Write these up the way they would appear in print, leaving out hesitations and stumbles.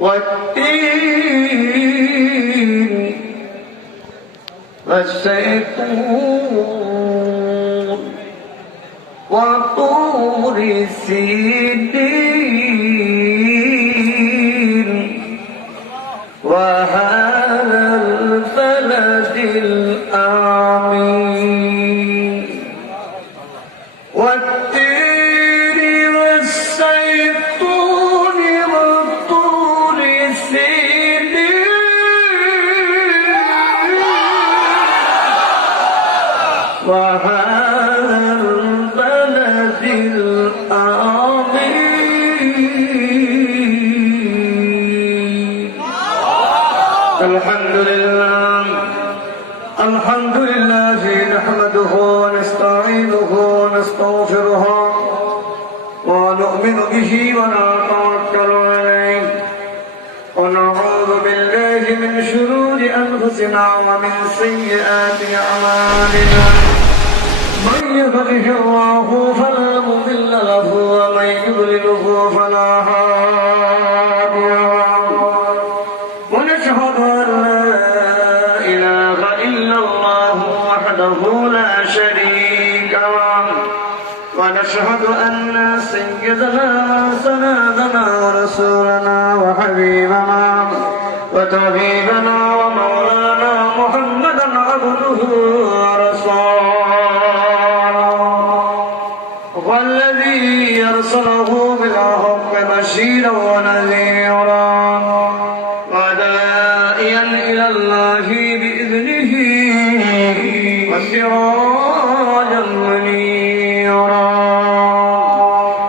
والتين والزيتون وطور سينين وهذا البلد الآمين والتين والزيتون وطور سينين وهذا البلد الآمين الحمد لله الحمد لله نحمده ونستعينه ونستغفره ونؤمن به ونتوكل عليه ونعوذ بالله من شرور أنفسنا ومن سيئات أعمالنا من يهده الله فلا مضل له ومن يضلله فلا هادي له ونشهد أن لا إله إلا الله وحده لا شريك له ونشهد أن سيدنا وسندنا ورسولنا وحبيبنا وطبيبنا ومولانا محمدا عبده ورسوله والذي يرسله بالحق بشيرا ونذيرا وداعيا إلى الله بإذنه وسراجا منيرا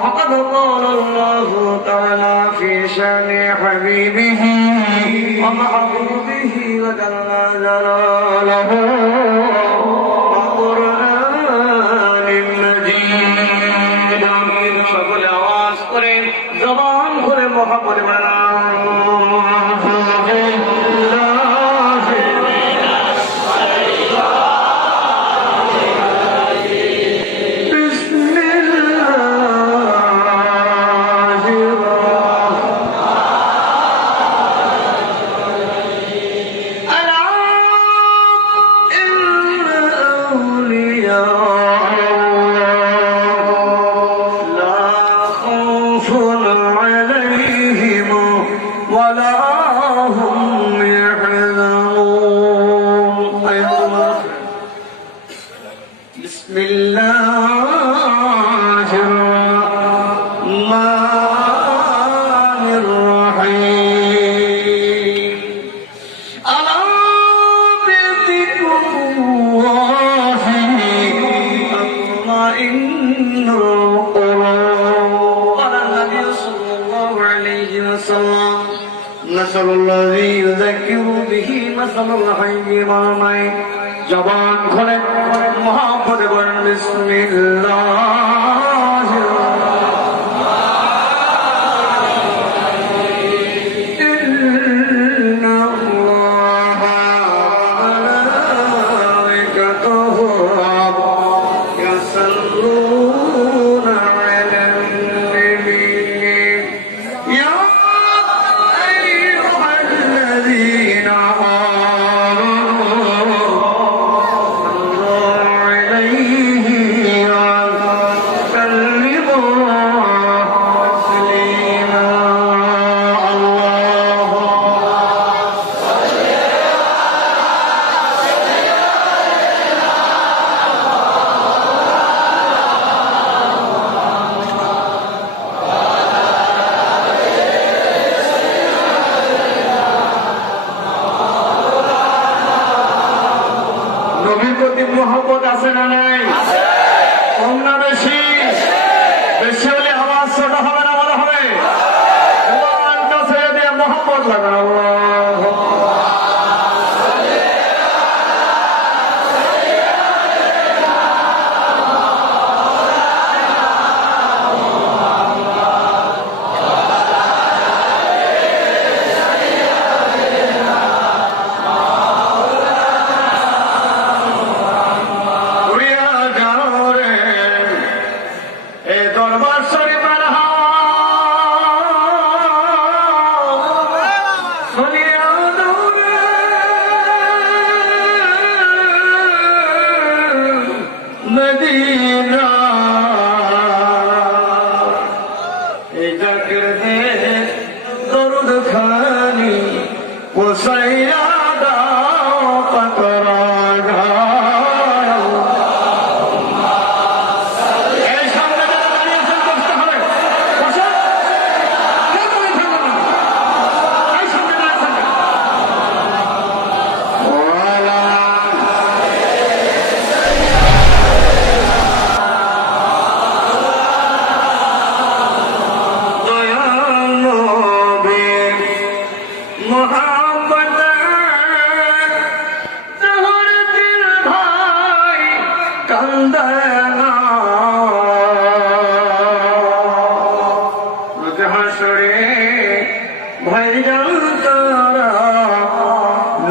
وقد قال الله تعالى في شأن حبيبه ومحبوبه وجل جلاله وقرآن مجيد সকলে আওয়াজ করে জবান খুলে মহব্বত بسم الله الرحمن الرحيم ألا بذكر الله تطمئن القلوب قال النبي صلى الله عليه وسلم مثل الذي يذكر به مثل الحي والميت জবান খুলে মহব্বতে বলেন বিসমিল্লাহ ইন্না আল্লাহা মালাইকাতুহু ইয়াসাল্লুনা আলান নবী ইয়া আইয়ুহাল্লাযীনা মোহাম্মত আছে না নাই? কম না বেশি? বেশি হলে আওয়াজ ছোট হবে না বড় হবে? ছেড়ে দিয়ে মোহাম্মত লাগান দরবার শরীফের মদিনা এই জাকের দে দরুদ খানি পোসাইয়া দাও পাকরা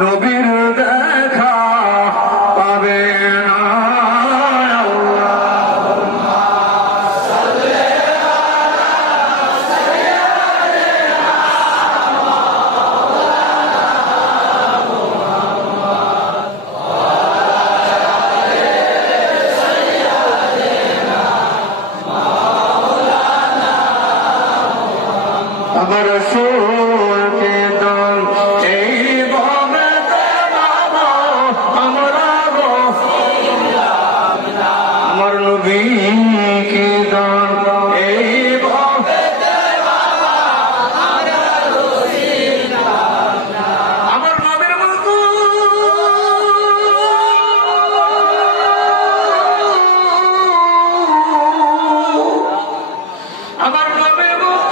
নবীর দেখা পাবে না আমার সোলকে দল এই ববেতে বাবা আমরা গো আমার নবী কি দল এই ববেতে বাবা আমরা আমার নবীর মতো আমার নবীর মতো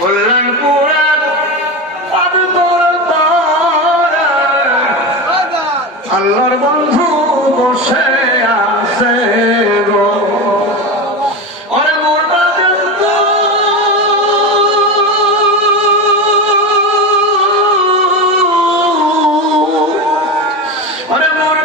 বললেন পুরান আল্লাহর বন্ধু বসে আছে গো ওরে মোর ওরে মোর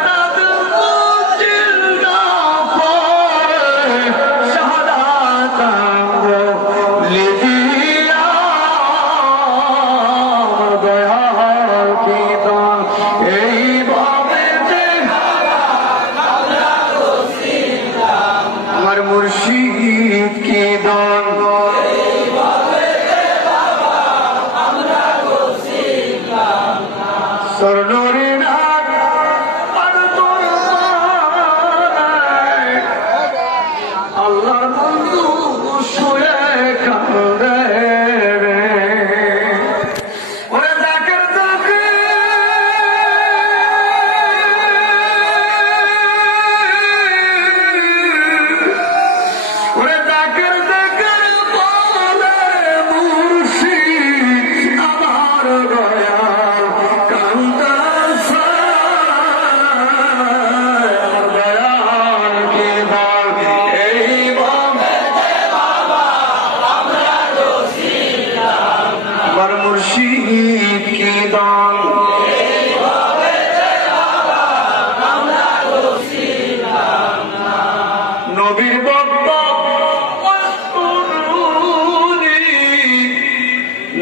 মুর্শিদ কি দান স্বর্ণরে ডাক আল্লাহর বন্ধু শুয়ে কাঁদে ওরে জাকের জাকে ওরে জাকের জাকের বলে মুর্শিদ আমার দয়াল কান্দাসা দয়াল কে দান এই ববেতে বাবা আমরা রসিলাম আমার মুর্শিদ কি দান এই ববেতে বাবা আমরা রসিলাম নবীর বক্ত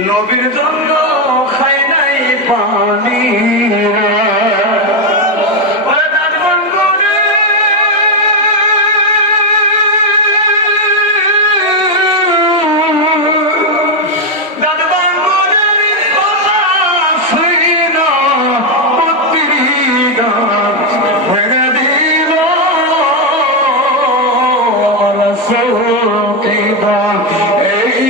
নবীর জন্য খাই নাই পানি এই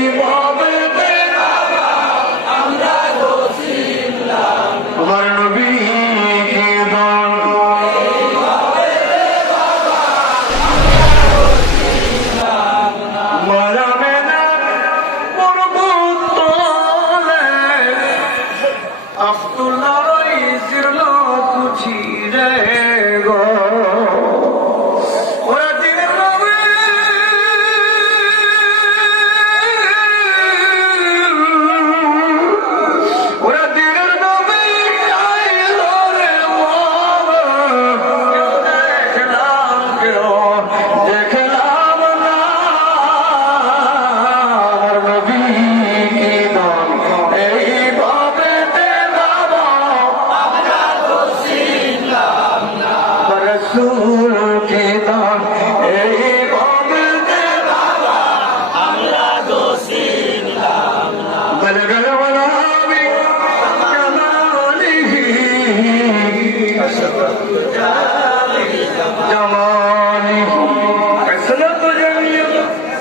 রাসূল কে দান এই কবরে বাবা আমরা দোষী নিলাম না বলগল ওয়ালা বি জামালিহি জামালিহি কসরত জমিয়ত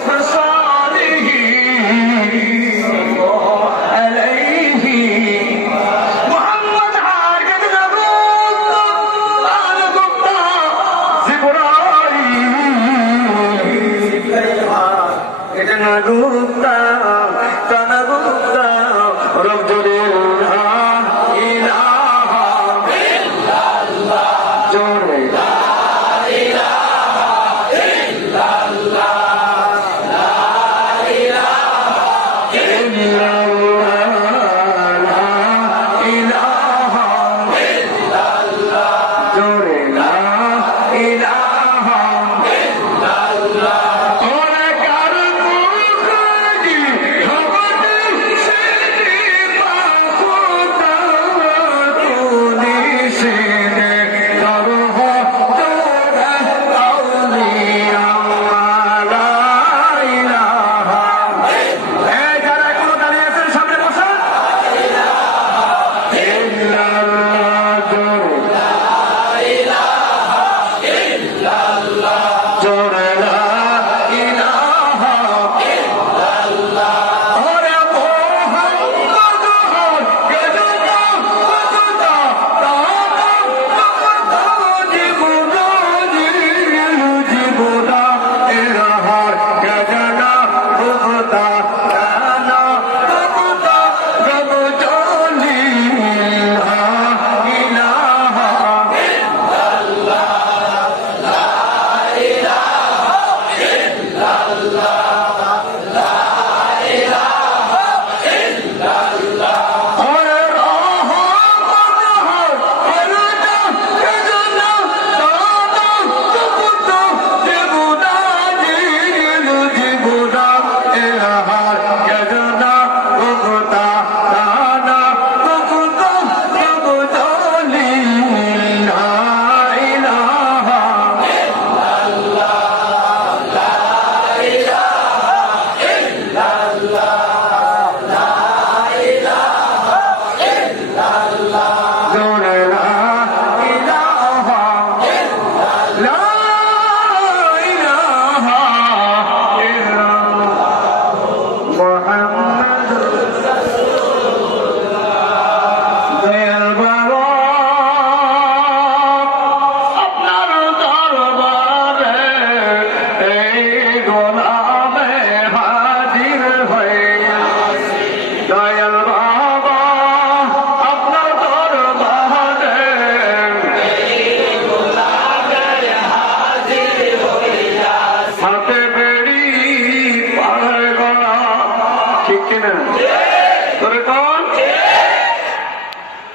ফসালিহি আলাইহি Gupta, Kana Gupta, Rabdulillah, ilaha illallah, Jore, la ilaha illallah, la ilaha illallah, la ilaha illallah, Jore, la ilaha illallah.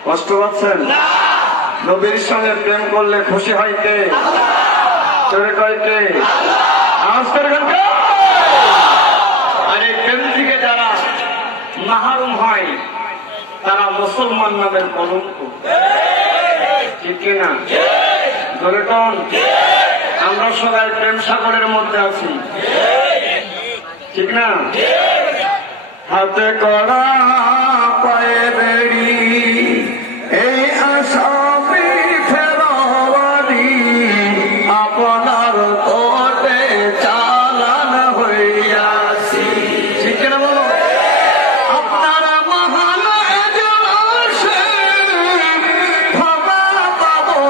কষ্ট পাচ্ছেন? নবীর সঙ্গে প্রেম করলে খুশি হয় কে? চোরে কয় কে? আওয়াজ করে বলুন। আর এই প্রেম থেকে যারা মাহরুম হয় তারা মুসলমান নামের কলঙ্ক, ঠিক কিনা? ধরে কোন আমরা সবাই প্রেম সাগরের মধ্যে আছি, ঠিক না? হাতে করা পায়ে বেড়ি এই আসামি ফেরাওয়ারি আপনার কোটে চালান হইয়াছি, ঠিক না? বলো আপনার মহান এজলাসে ক্ষমা পাবো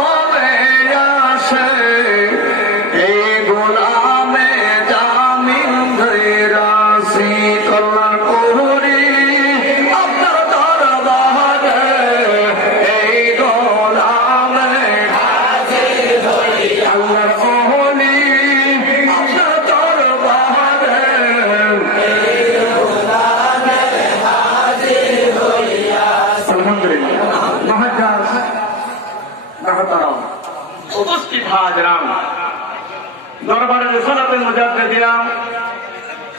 আসে এই গোলামে জামিন ধইরাছি কল্যাণ করি আপনার দরবারে এই গোলামে হাজির হই আল্লাহর ওলি আপনার দরবারে এই গোলামে হাজির হইয়াছি। আলহামদুলিল্লাহ মহাজাজ মহতারাম উপস্থিত হাজরাম দরবারে রিসালাতুল মুজাদ্দিদিয়া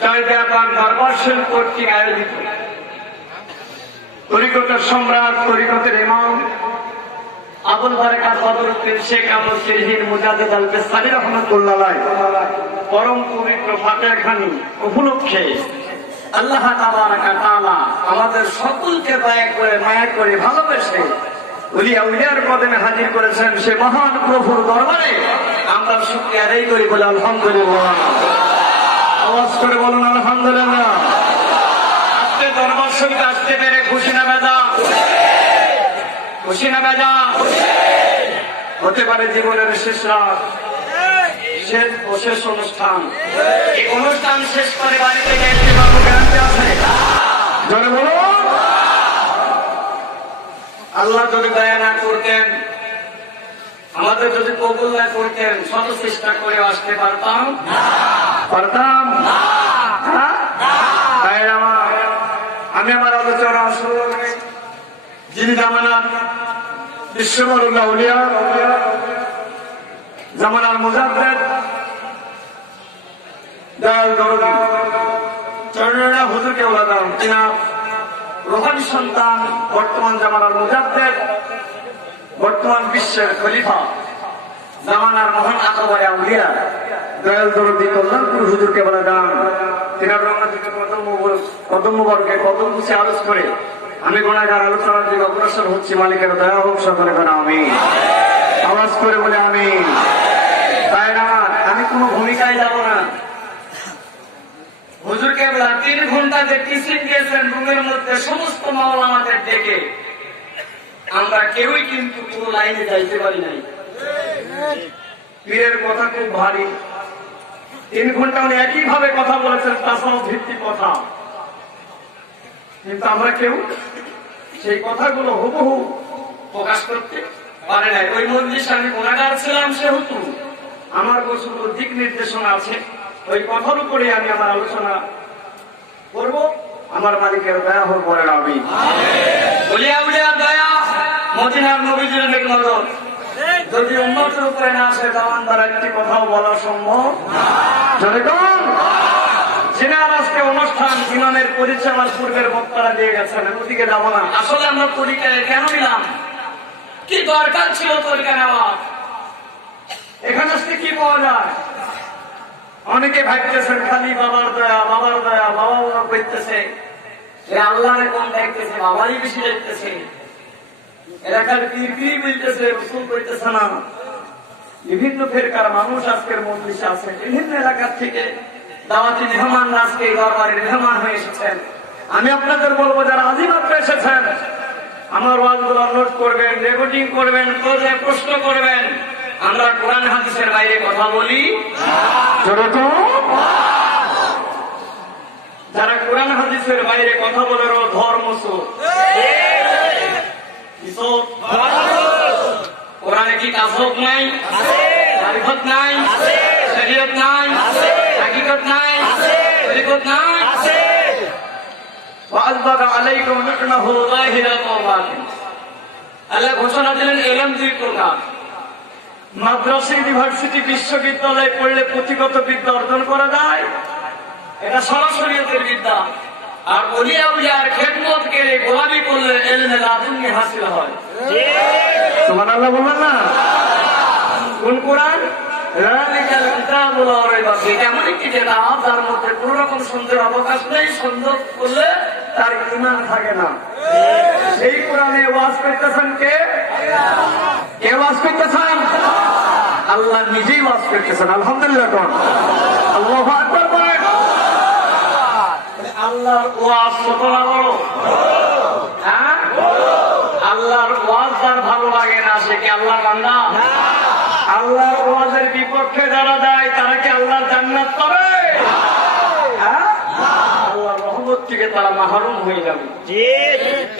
চাইতে আপনার দরবার শরীফ কর্তৃক আয়োজিত তরিকতের সম্রাট, তরিকতের ইমাম আবুল বারাকাত বদরুদ্দিন শেখ আবুল সিরহিন মুজাদ্দিদ আল বিসারি রাহমাতুল্লাহ আলাইহি পরম পবিত্র ফাতেহাখানি উপলক্ষে আল্লাহ তাবারাকা তাআলা আমাদের সকলকে মায়া করে ভালোবেসে উলিয়া উলিয়ার কদমে হাজির করেছেন সে মহান প্রভুর দরবারে আমরা শুকরিয়া আদায় করি বলে আলহামদুলিল্লাহ। আওয়াজ করে বলুন আলহামদুলিল্লাহ। আজকে দরবার শরীফে আসতে পেরে খুশি না বেজা? খুশি না বেজা? হতে পারে জীবনের শেষ রাত, শেষ অনুষ্ঠান। এই অনুষ্ঠান শেষ করে বাড়িতে গেছে বাবু গ্যারান্টি আছে? জোরে বলুন। আল্লাহ যদি দয়া না করতেন, আমাদের যদি কবুল না করতেন, শত চেষ্টা করে আসতে পারতাম? পারতাম? আমি আমার আলোচনা শুরু করি। যিনি জামানার বিশ্ববরুল্লাহ উলিয়া, জামানার মুজাদ্দিদ দয়াল দরদি চরণেরা হুজুরকে বলতাম, তিনা রোহানি সন্তান, বর্তমান জামানার মুজাদ্দিদ, বর্তমান বিশ্বের খলিফা, জামানার মহান আকবরে আউলিয়া দয়াল দরদি কল্যাণপুর হুজুরকে বলে দান। তিনার রঙা থেকে কদম মুবারকে কদম কুচি আরজ করে আমি গুনাহগার আলোচনার দিকে অগ্রসর হচ্ছি। মালিকের দয়া হোক সকলে করে আমিন। আওয়াজ করে বলে আমিন। তাই না, আমি কোনো ভূমিকায় যাব না। হুজুর কেবলা 3 ঘন্টা যে টিচিং দিয়েছেন রুমের মধ্যে সমস্ত মাওলানাদের ডেকে, আমরা কেউই কিন্তু কোনো লাইনে যাইতে পারি নাই। পীরের কথা খুব ভারী। 3 ঘন্টা উনি একই ভাবে কথা বলেছেন, তাসাউফ ভিত্তিক কথা, কিন্তু আমরা কেউ সেই কথাগুলো হুবহু প্রকাশ করতে পারে নাই। ওই মজলিসে আমি গুনাহগার ছিলাম, সেহেতু আমার কিছু দিক নির্দেশনা আছে, ওই কথার উপরে আমি আমার আলোচনা করব। আমার মালিকের দয়া হোক বলেন আমিন। উলিয়া উলিয়া দয়া, মদিনার নবীজির নেক নজর যদি উম্মতের উপরে না আসে, জামান দ্বারা একটি কথাও বলা সম্ভব না। জিনার আজকে অনুষ্ঠান, ইমামের পরিচয় আমার পূর্বের বক্তারা দিয়ে গেছেন, ওদিকে যাবো না। আসলে আমরা পরীক্ষায় কেন নিলাম, কি দরকার ছিল পরীক্ষা নেওয়া? এখানে আসতে কি পাওয়া যায়? অনেকে ভাবতেছেন খালি বাবার দয়া, বাবার দয়া, বাবা মনে করতেছে আল্লাহরে কম দেখতেছে, বাবাই বেশি দেখতেছে। এলাকার পীর পীর বলতেছে, রসুল করতেছে না। বিভিন্ন ফেরকার মানুষ আজকের মজলিসে আছে, বিভিন্ন এলাকার থেকে দাওয়াতি মেহমান আজকে এই দরবারে মেহমান হয়ে এসেছেন। আমি আপনাদের বলবো, যারা আজিমাত্র এসেছেন, আমার ওয়াজগুলো নোট করবেন, রেকর্ডিং করবেন, প্রশ্ন করবেন। আমরা কোরআন হাদিসের বাইরে কথা বলি। যারা কোরআন হাদিসের বাইরে কথা বলে ধর্ম কোরআনে কি কাজব নাই, মারিফত নাই, শরীয়ত নাই, হাকিকত নাই, তরিকত নাই। ওয়াজবাগা আলাইকুম নি'মাহু যাহিরাতান ওয়া বাতিনা। আল্লাহ ঘোষণা দিলেন ইলম 2 প্রকার। মাদ্রাসা, ইউনিভার্সিটি, বিশ্ববিদ্যালয়ে পড়লে পুঁথিগত বিদ্যা অর্জন করা যায়, এটা সরাসরিয়তের বিদ্যা। আর ওলিয়া উলিয়ার খেদমত করে গোলামি করলে ইলমে লাদুন্নি হাসিল হয়। সুবহানাল্লাহ বলবেন না? কোন কোরআন? যালিকাল কিতাবু লা রাইবা ফীহি। এমন একটি কিতাব যার মধ্যে কোন রকম সন্দেহের অবকাশ নেই। সন্দেহ করলে তার ঈমান থাকে না। সেই কোরআনে ওয়াজ করতেছেন কে? কে ওয়াজ করতেছেন? আল্লাহ নিজেই ওয়াজ করতেছেন। আলহামদুলিল্লাহ কোন? আল্লাহু আকবার বলেন। আল্লাহর ওয়াজ কত বড়? হ্যাঁ, আল্লাহর ওয়াজ যার ভালো লাগে না, সে কি আল্লাহর বান্দা? আল্লাহর ওয়াজের বিপক্ষে যারা যায়, তারা কি আল্লাহর জান্নাত পাবে? আল্লাহর রহমত থেকে তারা মাহরুম হয়ে যাবে।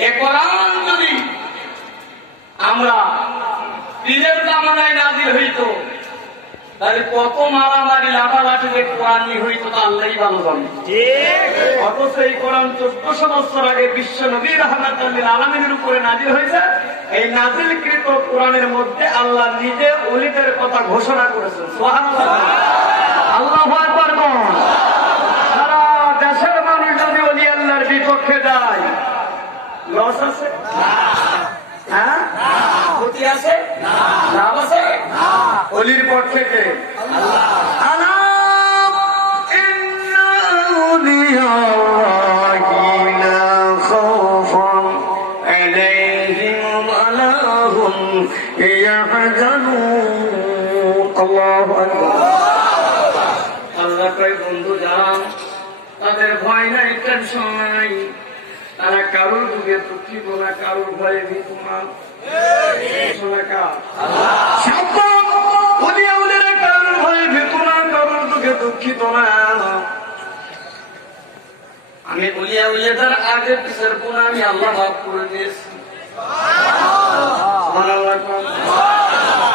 এ কোরআন যদি আমরা পীরের জামানায় নাজিল হইতো, তাহলে কত মারামারি লাঠালাঠি যে কোরআন নিয়ে হইতো তা আল্লাহই ভালো জানে। অথচ এই কোরআন 1400 বছর আগে বিশ্ব নবী রাহমাতুল লিল আলামিনের উপরে নাজিল হয়েছে। এই নাজিলকৃত কোরআনের মধ্যে আল্লাহ নিজে ওলিদের কথা ঘোষণা করেছেন। সুবহানাল্লাহ, আল্লাহু আকবার। সারা দেশের মানুষ যদি ওলি আল্লাহর বিপক্ষে যায়, লস আছে? হ্যাঁ, ক্ষতি আছে? লাভ আছে? অলির পর থেকে আল্লাহ বন্ধু যারা তাদের ভয় নাই, টেনশন নাই, তারা কারোর যুগে দুঃখিত না, কারোর ভয়ে ভীত না। কারোর ভয়ে ভীত না, কারোর যুগে দুঃখিত না। আমি উলিয়া উলিয়াদের আগে পিছের গুনাহ আমি আল্লাহ মাফ করে দিয়েছি।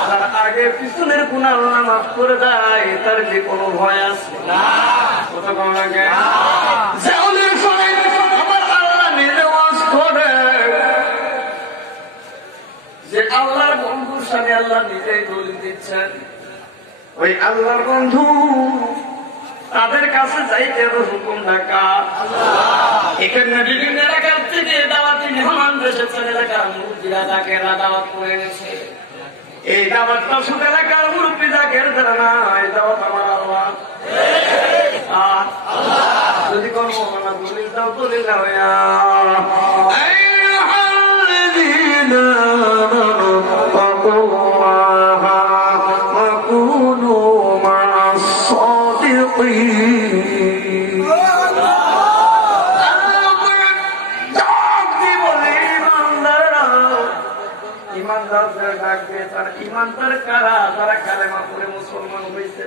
তার আগে পিছনের গুনাহ আল্লাহ মাফ করে দেয়, তার যে কোনো ভয় আছে না। যে আল্লাহর বন্ধুর সাথে আল্লাহ নিজেই দলিল দিচ্ছেন, ওই আল্লাহর বন্ধু তাদের কাছে যাইতে হুকুম ঢাকা। এখানে বিভিন্ন এলাকার থেকে দাওয়াতি মেহমান এসেছেন, এলাকার মুরব্বীরা তাকেরা দাওয়াত করে গেছে। এই দাওয়াতটা শুধু এলাকার মুরব্বী জাকের দ্বারা না, এই দাওয়াত আমার আল্লাহ। যদি কোনো মানা দলিল দাও দলিল দাও। ইমানদার কারা? তারা কালেমা পড়ে মুসলমান হয়েছে।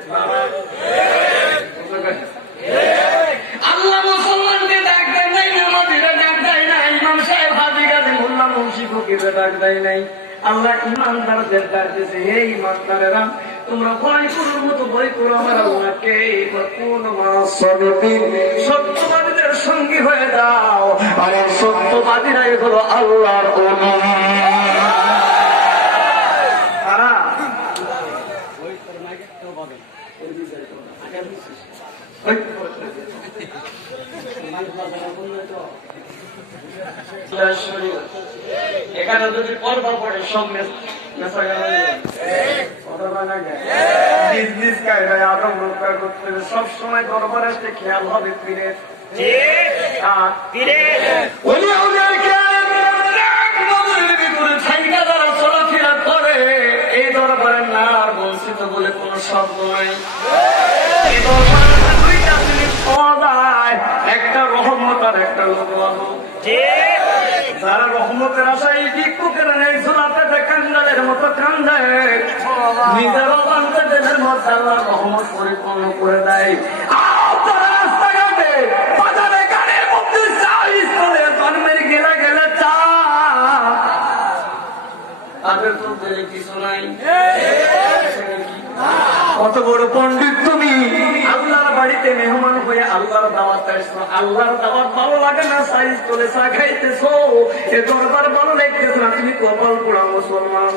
আল্লাহ মুসলমানকে ডাক দেয় নাই, আমাদের ডাক দেয় নাই, ইমাম সাহেব হাজি গাজী মোল্লা মুন্সি ফকিরে ডাক দেয় নাই। আল্লাহ ইমানদারদের ডাক দিয়েছে, হে ইমানদারেরা তোমরা ভয় করার মতো ভয় করো আমার আল্লাহকে। সত্যবাদীদের সঙ্গী হয়ে যাও, আর সত্যবাদীরাই হলো আল্লাহর ওলি। এখানে যদি পর্দা পড়ে সব সব সময় দরবারে খেয়াল হবে ফিরে চলাফেরা করে। এই দরবারে না আর বঞ্চিত বলে কোন শব্দ নাই। এই দরবারে দুইটা জিনিস পাওয়া যায়, একটা রহমত আর একটা লোক। যারা রহমতের আশায় ভিক্ষুকের নেই ঝোলাতে কান্দালের মতো কান্দে, নিজের অবান্তদের মধ্যে আল্লাহ রহমত পরিপূর্ণ করে দেয়। রাস্তাঘাটে বাজারে গাড়ির মধ্যে চলে জন্মের গেলে গেলে চা, তাদের তো কিছু নাই। কত বড় পণ্ডিত তুমি, আল্লাহর বাড়িতে মেহমান হয়ে আল্লাহর দাওয়াত আসছো। আল্লাহর দাওয়াত ভালো লাগে না, সাইজ করে চা খাইতেছো, এ দরবার ভালো লাগতেছ না, তুমি কপাল পোড়া মুসলমান।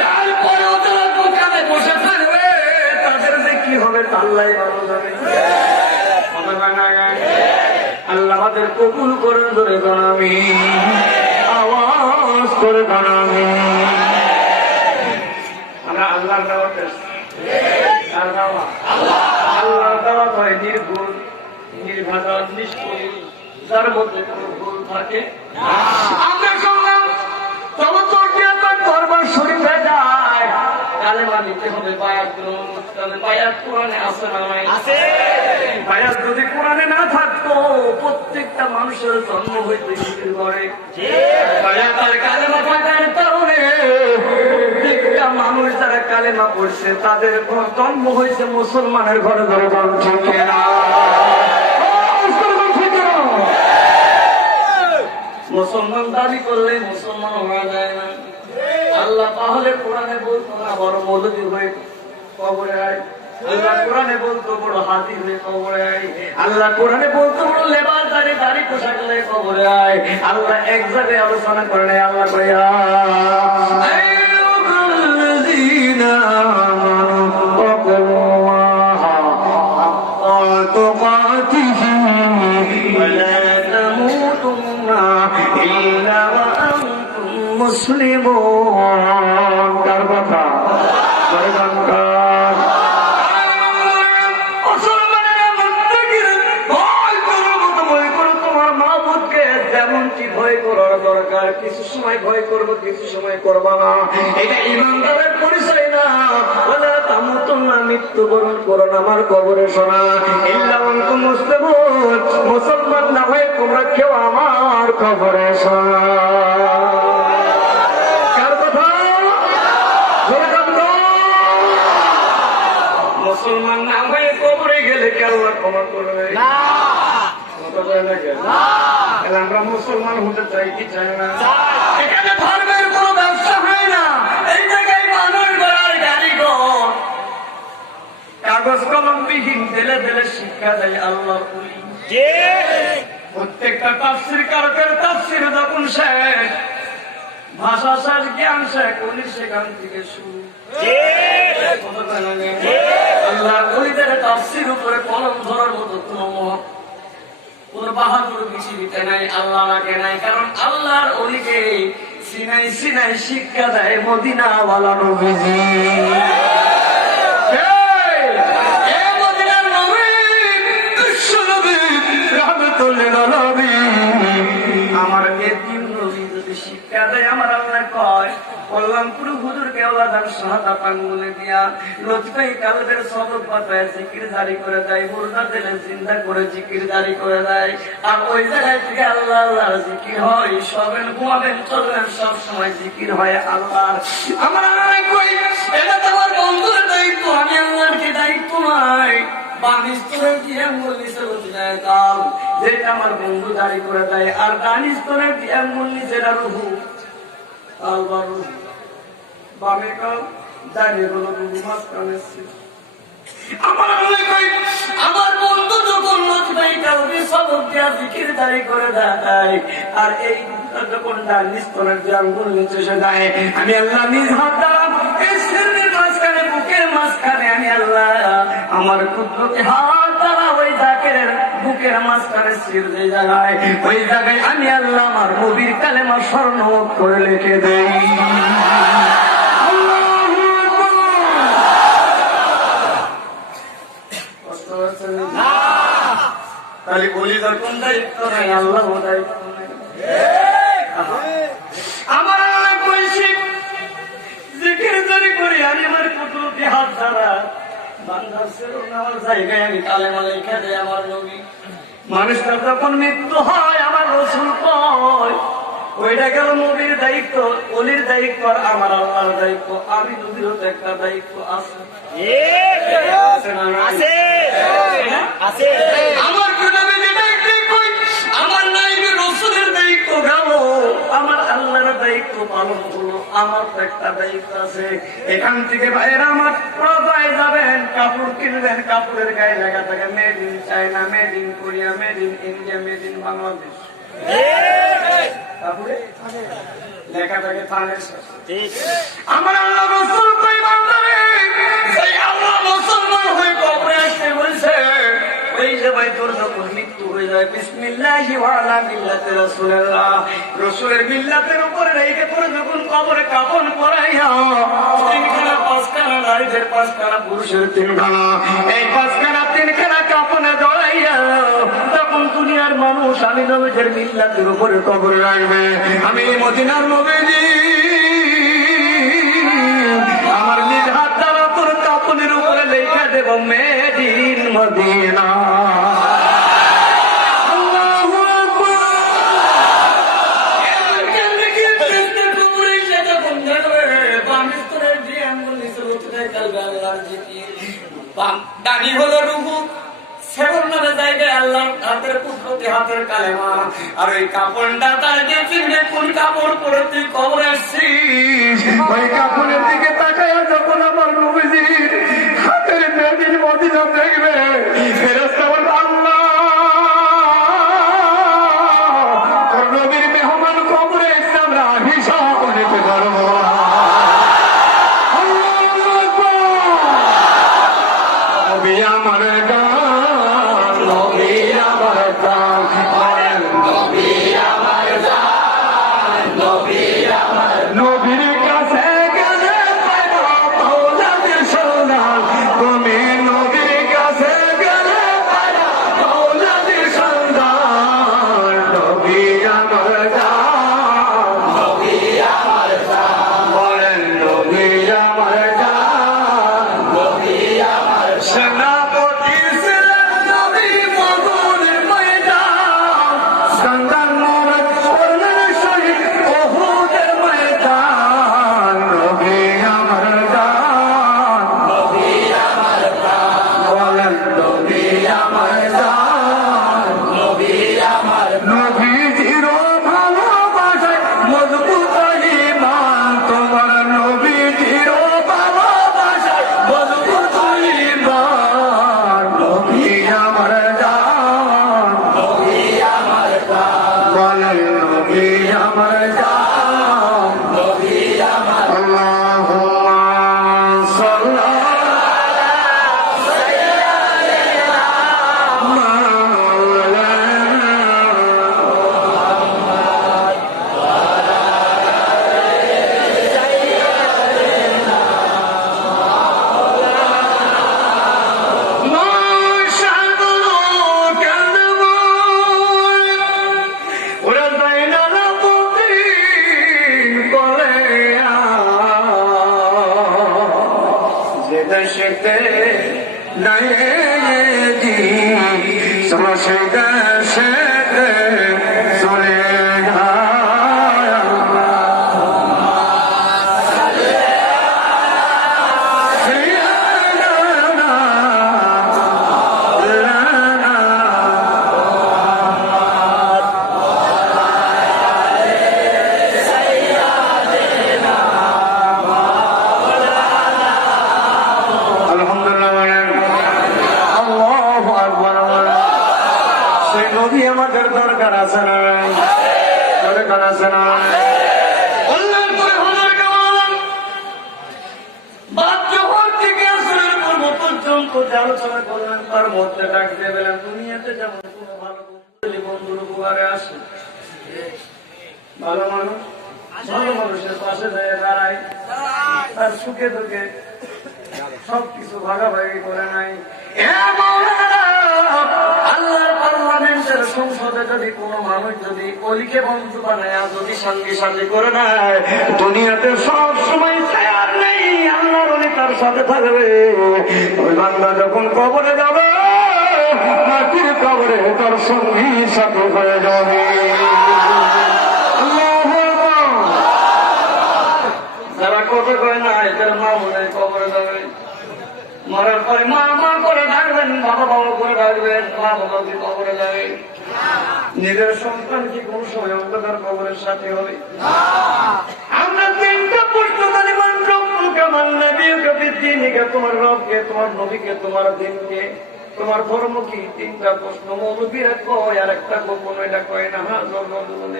তারপরেও তারা দোকানে বসে থাকবে, তাদের যে কি হবে আল্লাহ ভালো জানে। আল্লাহ আমাদের কবুল করেন, ধরে গানামি আওয়াজ করে গানামি। আমরা আল্লাহর দাওয়াত আল্লাহর দাওয়াত হয় নির্ভুল, নির্ভাজন, নিষ্ঠুর, যার মধ্যে কোনো ভুল থাকে। আমরা শুনলাম তবে দরবার শরীফে যায়, কালেমা নিতে হবে, বায়াত গ্রহণ করতে হবে। বায়াত কোরআনে আছে না নাই? বায়াত যদি কোরআনে না থাকতো, প্রত্যেকটা মানুষের জন্ম হইতে শুরু করে। বায়াত আর কালেমা থাকার কারণে প্রত্যেকটা মানুষ যারা কালেমা পড়ছে তাদের জন্ম হয়েছে মুসলমানের ঘরে ঘরে। ঠিক না? মুসলমান দাবি করলে মুসলমান হওয়া যায় না। আল্লাহ তাহলে কোরআনে বলতো না বড় মৌলবী হয়ে কবরে আয়, আল্লাহ কোরআনে বলতো বড় হাতি হয়ে কবরে আয়, আল্লাহ কোরআনে বলতো বড় লেবাস দাড়ি পোশাক হয়ে কবরে আয়। আল্লাহ এক জায়গায় আলোচনা করে নেয়, আল্লাহ করে إلا وأنتم মুসলিমুন। কার কথা? ভয় করার দরকার, কিছু সময় ভয় করবো, কিছু সময় করবো না, এটা ইমানদারের পরিচয় না। ওয়ালা তামুতুন্না, মৃত্যুবরণ করো না আমার কবরে শোনা, ইল্লা আনতুম মুসলিমুন, মুসলমান না হয়ে তোমরা কেউ আমার কবরে শোনা। কার কথা? মুসলমান না হয়ে কবরে গেলে কেউ আল্লাহ ক্ষমা করবে না। আমরা মুসলমান হতে চাই কি চাই না? এখানে ধর্মের কোন ব্যবসা হয় না। এই জায়গায় মানুষ গড়ার কারিগর, কাগজ কলম বিহীন দেলে দেলে শিক্ষা দেয় আল্লাহর ওলি। প্রত্যেকটা তাফসীর কারকের তাফসীর যখন শেষ, ভাষা শেষ, জ্ঞান শেষ, ওলি সেখান থেকে শুরু। আল্লাহর ওলিদের তাফসীর উপরে কলম ধরার মতো কোন বাহাদুর পৃথিবীতে নাই, আল্লাহ রাখে নাই। কারণ আল্লাহর ওলিকে সিনাই সিনাই শিক্ষা দেয় মদিনা ওয়ালা নবীজি। মদিনার নবী, বিশ্ব নবী, রাহমাতুল লিল আলামিন, আমার একদিন নবী যদি শিক্ষা দেয়, আমার আল্লাহ কয় কল্যাণপুর হুজুর কেওলাদান শাহাদাত আঙ্গুলে দিয়া লতিফাই কালবের সদর পাতায় জিকির জারি করে দেয়, মুর্দা দিলে জিন্দা করে জিকির জারি করে দেয়। আর ওই জায়গায় থেকে আল্লাহ আল্লাহর জিকির হয়, সবেন ঘুমাবেন চলবেন সব সময় জিকির হয় আল্লাহর। আমার আল্লাহ কই এটা তো আমার বন্ধুর দায়িত্ব, আমি আল্লাহর কি দায়িত্ব নাই? বানিস্তরের দিয়ে আঙ্গুল নিচে লতিফায় কাল, যেটা আমার বন্ধু জারি করে দেয়। আর দানিস্তরের দিয়ে আঙ্গুল নিচে রুহু আমার বন্ধু যখন জিকির দাঁড়ি করে দেয়, আর এই যখন নিস্তরের যে আঙ্গুল নিচে এসে দেয়, আমি আল্লাহ নিজ হাত দ্বারা এই শরীরের মাঝখানে, বুকের মাঝখানে, আমি আল্লাহ আমার কুদরতি হাত দ্বারা ওই জাকেরের বুকের মাঝখানে শির যে জায়গায়, ওই জায়গায় আমি আল্লাহ আমার নবীর কালেমা স্বর্ণ করে লিখে দেই। তাহলে বলি যখন দায়িত্ব নাই, আল্লাহ দায়িত্ব নাই। আমার আল্লাহ কইছি জিকির জারি করি আমি আমার কুদরতি হাত দ্বারা বান্দার শিরোনামার জায়গায় আমি কালেমা লিখে দেই আমার নবী। মানুষটার যখন মৃত্যু হয়, আমার রাসূল কয় ওইটা গেল নবীর দায়িত্ব, ওলির দায়িত্ব, আর আমার আল্লাহর দায়িত্ব। আমি নবীর তো একটা দায়িত্ব আছে, আমার আমার নাইবে রাসূলের দায়িত্ব গেল, আমার আল্লাহর দায়িত্ব পালন হলো, আমার তো একটা দায়িত্ব আছে। এখান থেকে বাইরে আমার প্রজায় যাবেন, কাপড় কিনবেন, কাপড়ের গায়ে লেখা থাকে made in China, made in Korea, made in India, made in Bangladesh. লেখা থাকে আমার আল্লাহ রাসূল কই বান্দারে, সেই আল্লাহ মুসলমান হয়ে কবরে আসতে বলছে, ওই যে ভাই তোর যখন মৃত্যু হয়ে যায়, বিসমিল্লাহি ওয়া আলা মিল্লাতি রাসূলিল্লাহ, রাসূলের মিল্লাতের উপরে রেখে তোর যখন কবরে কাফন পরাইয়া, তিনখানা পাঁচখানা নারীদের পাঁচখানা, পুরুষের তিনখানা, এই পাঁচখানা তিনখানা কাফনে জড়াইয়া, তখন দুনিয়ার মানুষ আমি নবীদের মিল্লাতের উপরে কবরে রাখবে। আমি মদিনার নবীজি আমার নিজ হাত দ্বারা তোর কাফনের উপরে লেখা দেব মেড ইন মদিনা। দানি হলো রুহু, সেবন নামে জায়গায় আল্লাহ হাতের কুদরতি হাতের কালেমা। আর ওই কাপড়টা তার দিয়ে চিনবে কোন কাপড় পরে তুই কবরে আসছিস, ওই কাপড়ের দিকে তাকায় যখন আমার নবীজির হাতের মেদিন মদিনা দেখবে, ফেরেশতা বলবে আল্লাহ তোর নবীর মেহমান কবরে এসে আমরা হিসাব নিতে পারবো। আমার গান নবী আমার গান, নবী আমার গান, নবী আমার আলোচনা করলেন তার মধ্যে ডাক দিয়ে বলেন দুনিয়াতে যেমন কোন ভালো বন্ধুর উপকারে আসে, ভালো মানুষ ভালো মানুষের পাশে দাঁড়ায়, তার সুখে দুঃখে সবকিছু ভাগাভাগি করে নাই। আল্লাহর পার্লামেন্টের সংসদে যদি কোন মানুষ যদি অলিকে বন্ধু বানায় যদি সঙ্গী সাথী করে নেয়, দুনিয়াতে সব সময় ছায়ার নেই, আল্লাহর অলি তার সাথে থাকবে। ওই বান্দা যখন কবরে যাবে, মাটির কবরে তার সঙ্গী সাথী হয়ে যাবে। যারা কথা কয় না এদের মা মনে কবরে যাবে, মরার পরে মা মা করে ডাকবেন, বাবা বাবা করে ডাকবেন, মা বাবাকে কবরে যাবে। নিজের সন্তান কি কোন সময় অন্ধকার কবরের সাথে হবে? আমরা তিনটা প্রশ্ন তোমার রবকে, তোমার নবীকে, তোমার দিনকে, তোমার ধর্ম কি? তিনটা প্রশ্ন মৌলবীরা কয়, আর একটা গোপন এটা কয় না।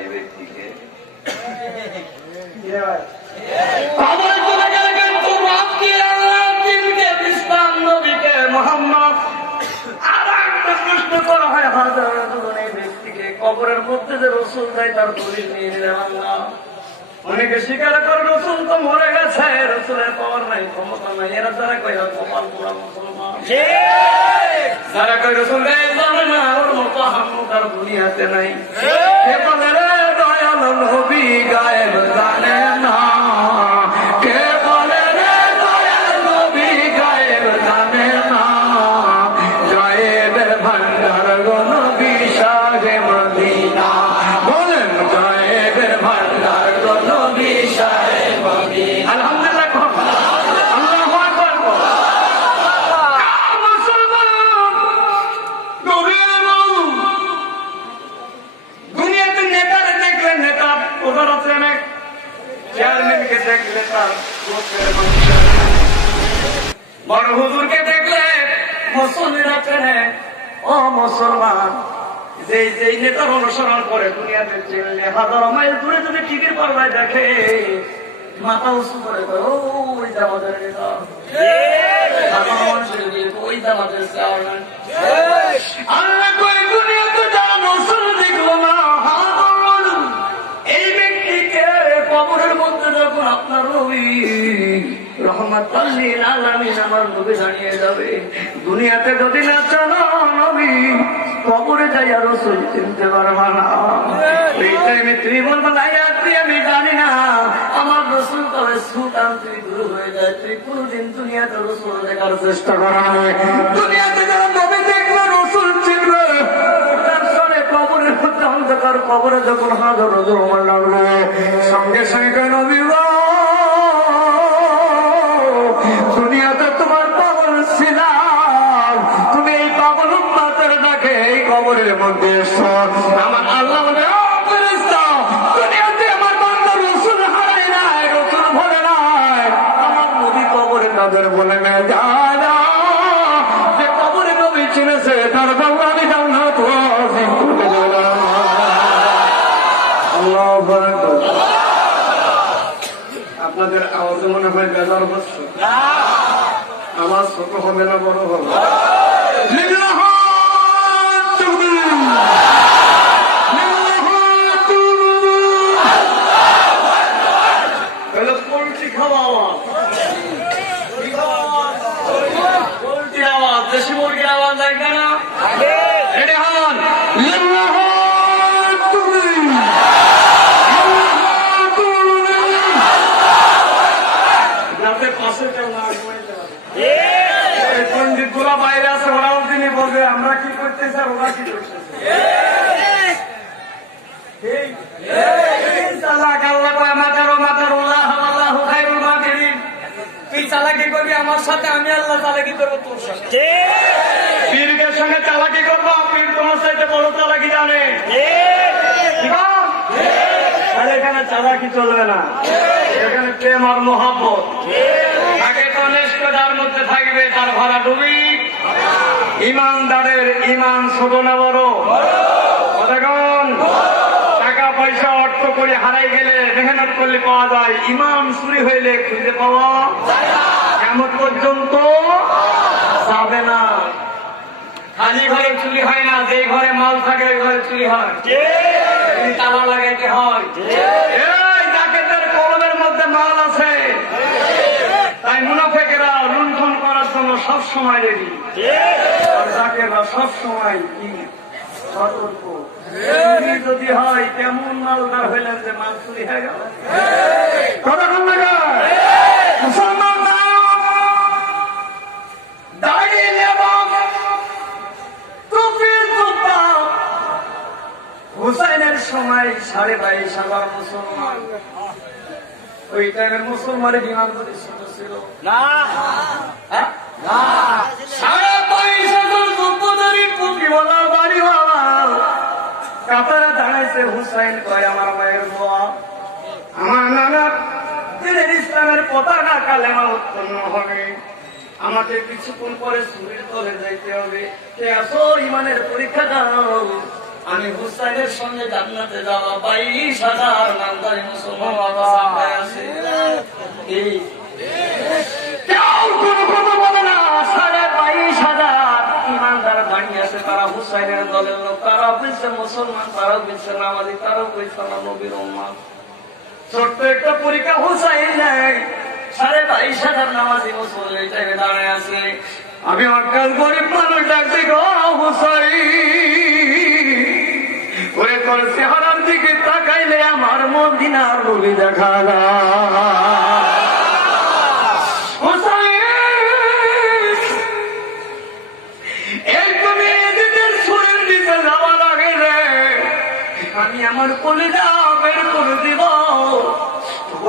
এই ব্যক্তিকে কবরে চলে গেলে কিন্তু রবকে, আল্লাহ, দিনকে, ইসলাম, নবীকে, মুহাম্মদ। আর একটা প্রশ্ন করা হয় হাজার এই ব্যক্তিকে কবরের মধ্যে যে রসুল দেয় তার দলিল নিয়ে নিলাম আল্লাহ। অনেকে স্বীকার করে রসুল তো মরে গেছে, রসুলের পাওয়ার নাই, ক্ষমতা নাই। এরা যারা কয় কপাল পোড়া মুসলমান, যারা কয় রসুল জানে না, ওর মতো হামুকার দুনিয়াতে নাই। কে বলে রে দয়াল নবী গায়েব জানে না, কে বলে রে দয়াল নবী গায়েব জানে না, গায়েবের ভান্ডার গো নবী শাহে মদিনা। বলেন গায়েবের ভান্ডার গো নবী শাহে মদিনা। আলহামদুলিল্লাহ, আল্লাহু আকবার। মুসলমান দুনিয়াতে নেতারে দেখলে নেতা ওদের আছে অনেক, চেয়ারম্যানকে দেখলে তার বড় হুজুরকে দেখলে মুসল্লিরা চেনে। ও মুসলমান, যেই নেতার অনুসরণ করে দুনিয়াতে চেনে, হাজার মাইল দূরে যদি টিভির পর্দায় দেখে মাথা উঁচু করে ওই জামাতের নেতা, ওই জামাতের চেয়ারম্যান। আল্লাহ কই দুনিয়াতে যারা রসুল দেখলো না, এই ব্যক্তিকে কবরের মধ্যে যখন আপনার নবী রহমাতুল লিল আলামিন আমার নবী জানিয়ে যাবে, দুনিয়াতে যদি না চলো নবী কবরে যাইয়া রসুল চিনতে পারবা না। এই টাইমে তুমি বলবো আমি জানি না, আমার রসুল তবে সুলতান তুই দূর হয়ে যায়, তুই কোনদিন দুনিয়াতে রসুল দেখার চেষ্টা করা হয়। দুনিয়াতে যারা নবী দেখবে রসুল চিনবে, কবরের মধ্যে অন্ধকার কবরে যখন হাজার রোজমার লাগবে, সঙ্গে সঙ্গে নবী দুনিয়াতে তোমার পাগল ছিলাম, তুমি এই পাগল উম্মতের ডাকে এই কবরের মধ্যে এসো। আমার আল্লাহ বলে দুনিয়াতে আমার বান্দা রসুল হারাই নাই, রসুল ভরে নাই, আমার নবী কবরে তাদের বলে না যা যে কবরে নবী চিনেছে তার বাংলা আমি যাও না তো আপনাদের আওয়াজে মনে হয় বেজার হচ্ছে। আমার ছোট হবে না বড় হবে? পোল্ট্রি খাওয়া আওয়াজ, পোল্ট্রি আওয়াজ, দেশি মুরগির আওয়াজ লাগবে না? রেডি হন। যাতে পাশে কেউ না ঘুমাইতে পারে। পণ্ডিত গুলা বাইরে আছে, ওরাও তিনি বলবে আমরা কি করতেছি আর ওরা কি করতেছে। তুই চালাকি করবি আমার সাথে, আমি আল্লাহ চালাকি করবো তোর সাথে। পীরের সঙ্গে চালাকি করবো, পীর তোমার সাথে বড় চালাকি জানে। আর এখানে চালাকি চলবে না, এখানে প্রেম আর মোহাম্মত। আগে তো নিষ্ঠতার মধ্যে থাকবে, তার ভাড়া ডুবি। ইমানদারের ইমান ছোট না বড়? কতক্ষণ টাকা পয়সা অর্থ করে হারাই গেলে মেহনত করলে পাওয়া যায়, ইমান চুরি হইলে খুঁজে পাওয়া এমন পর্যন্ত যাবে না। খালি ঘরে চুরি হয় না, যে ঘরে মাল থাকে ওই ঘরে চুরি হয়, তালা লাগাইতে হয়। ডাকাতের কলমের মধ্যে মাল আছে, তাই মুনাফেকেরা লুণ্ঠন করার জন্য সব সময় রেডি, আর ডাকেরা সব সময় কি সতর্ক। যদি হয় কেমন মালদার হইলেন যে মাল চুরি হয়ে গেল। কতক্ষণ লাগে মুসলমান দাঁড়িয়ে হুসাইনের সময় 22,500 মুসলমান। ওই টাইমের মুসলমানের বিমান যদি ছোট ছিল না, 22,500 যুদ্ধধারী টুপিওয়ালা বাড়িওয়ালা কাতারে দাঁড়াইছে। হুসাইন কয় আমার মায়ের দোয়া, আমার নানা দিনের ইসলামের পতাকা কালেমা উৎপন্ন হবে, আমাকে কিছুক্ষণ পরে সুরের তলে যাইতে হবে। কে আসো ইমানের পরীক্ষা দাও, আমি হুসাইনের সঙ্গে জান্নাতে যাওয়া। 22,000 নামধারী মুসলমান আছে। কেউ কোনো কথা বলে না। 22,500 ইমানদার দাঁড়িয়ে আছে, তারা হুসাইনের দলের লোক। তারা বলছে মুসলমান, তারাও বলছে নামাজি, তারাও বলছে না নবীর উম্মত। ছোট্ট একটা পরীক্ষা হুসাইন নেই, 22,500 নামাজি মুসলমান এই টাইমে দাঁড়ায় আছে। আমি অজ্ঞান গরিব মানুষ ডাকতে গো হুসাইন, ওরে তোর চেহারার দিকে তাকাইলে আমার মদিনার নবী দেখা যায়। আমি আমার কলিজা বের করে দিব,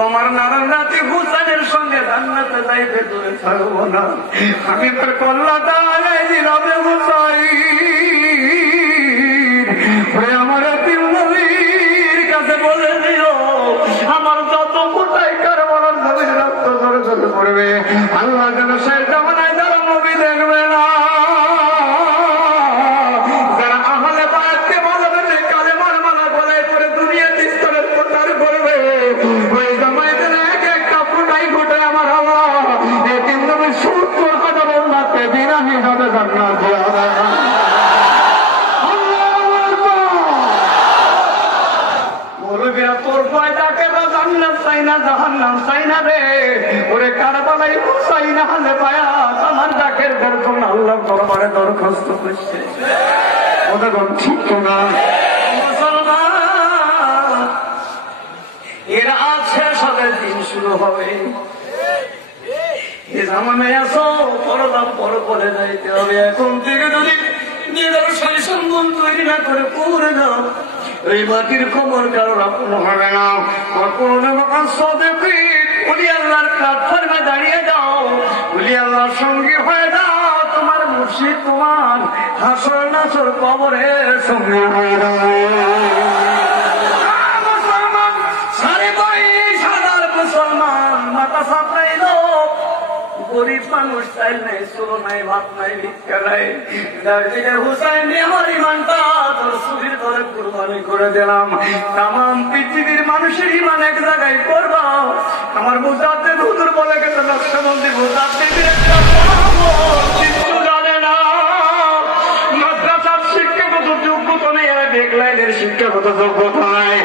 আমার নানার নাতি হুসাইনের সঙ্গে জান্নাতে যাইতে দূরে থাকবো না। আমি তোর কল্লাটা আলাই দিলাম রে হুসাইন, আমার এতিম নবীর কাছে বলে দিও আমার যত কোটাই কারবালার নবীর রক্ত ধরে ধরে পড়বে, আল্লাহ যেন সেই জামানায় যারা নবী দেখবে না। তোর ভয় ডাকে না জান্নাত চাই না জাহান্নাম চাই না রে, ওরে কারবালাই চাই না হলে পায়া আমার ডাকের দরকার আল্লাহ দরবারে দরখাস্ত করছে। ওদের ঠিক না মুসলমান, এর আজ শেষ হবে, দিন শুরু হবে। এ জামানায় আসো পরদাম পর করে যাইতে হবে। এখন থেকে যদি নিজের সৈসম্বন তৈরি না করে পুরে যাও, এই মাটির খবর কারোর আপন হবে না। উনি আল্লাহর প্ল্যাটফর্মে দাঁড়িয়ে যাও, উনি আল্লাহর সঙ্গী হয়ে যাও, তোমার মুর্শিদ তোমার হাসর নাসর কবরের সঙ্গে হয়ে যাবে। মুসলমান 22,000 মুসলমান মাথা সাপড়াইল, গরিব মানুষ চাইল নাই, চলো নাই, ভাত নাই, ভিক্ষা নাই। হুসাইন আমার ইমানটা তোর সুবির ধরে কুরবানি করে দিলাম। তাম পৃথিবীর মানুষের ইমান এক জায়গায় করবা। আমার মুজাদ্দিদ হুজুর বলে গেছে, লক্ষ্যমন্ত্রী মুজাদ্দিদের যোগ্যতা নাই।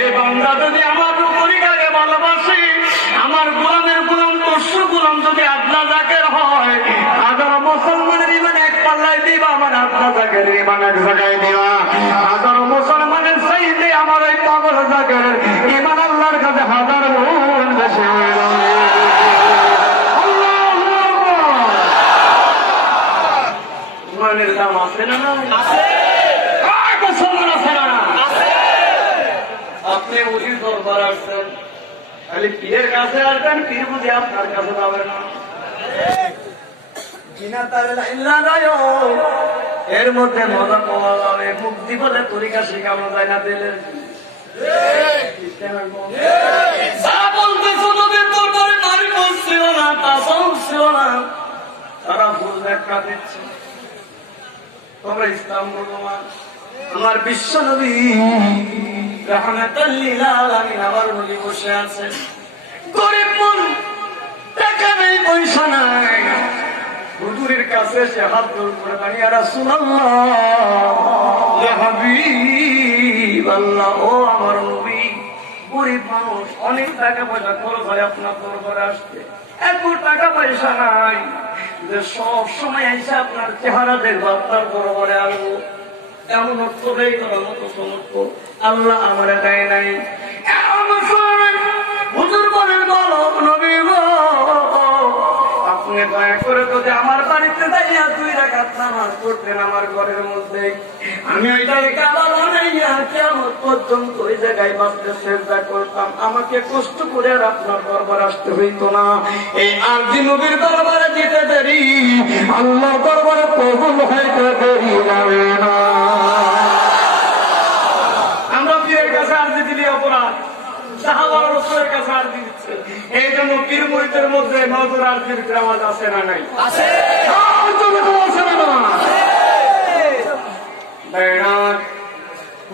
এই বান্দা যদি আমার তরিকাকে ভালোবাসে, আমার গোলামের গোলাম পশু গোলাম যদি আল্লাহ জাকের হয়, হাজার মুসলমানের ইমান এক পাল্লায় দিবা, আমার আল্লাহ জাকের ইমান এক জায়গায় দিবা। হাজার মুসলমানের চাইতে আমার ওই পাগল জাকের ইমান আল্লাহর কাছে হাজার গুণ বেশি হয়ে যাবে। ইমানের দাম আছে না? মুসলমান আছে না? আপনি উজির দরবার আসছেন, খালি পীরের কাছে আসবেন, পীর বুঝে আপনার কাছে যাবে না। এর মধ্যে মজা পাওয়া যাবে, মুক্তি বলে তরিকা শিখানো যায় না দিলে। তারা ভুল ব্যাখ্যা দিচ্ছে। তোমরা ইসলাম ভগবান আমার বিশ্ব নবী রাহমাতুল লিল আলামিন আমার নবী বসে আছেন, গরিব মন, টাকা নেই, পয়সা নাই। হুজুরের কাছে সে হাত জোড় করে দাঁড়িয়ে, রাসূলুল্লাহ, ইয়া হাবিবাল্লাহ, ও আমার নবী, গরিব মানুষ, অনেক টাকা পয়সা খরচ হয় আপনার দরবারে আসতে, এত টাকা পয়সা নাই যে সব সময় এসে আপনার চেহারা দেখবো, আপনার দরবারে আসবো, এমন অর্থ ব্যয় করার মতো সমর্থ আল্লাহ আমার দেয় নাই। হুজুর বলেন, বলো নবী গো, আপনি দয়া করে যদি আমার বাড়িতে যাইয়া 2 রাকাত নামাজ পড়তেন আমার ঘরের মধ্যে, আমি ওইটাকে কাবা বানাইয়া কিয়ামত পর্যন্ত ওই জায়গায় বসে সিজদা করতাম, আমাকে কষ্ট করে আর আপনার দরবার আসতে হইতো না। এই আরজি নবীর দরবারে যেতে দেরি, আল্লাহ দরবারে কবুল হইতে দেরি যাবে না। আমরা পীরের কাছে আরজি দিলে অপরাধ, সাহাবার রাসূলের কাছে আরজি দিচ্ছে। এই জন্য পীর মুরিদের মধ্যে নজর আরজির রেওয়াজ আছে না নাই? আছে।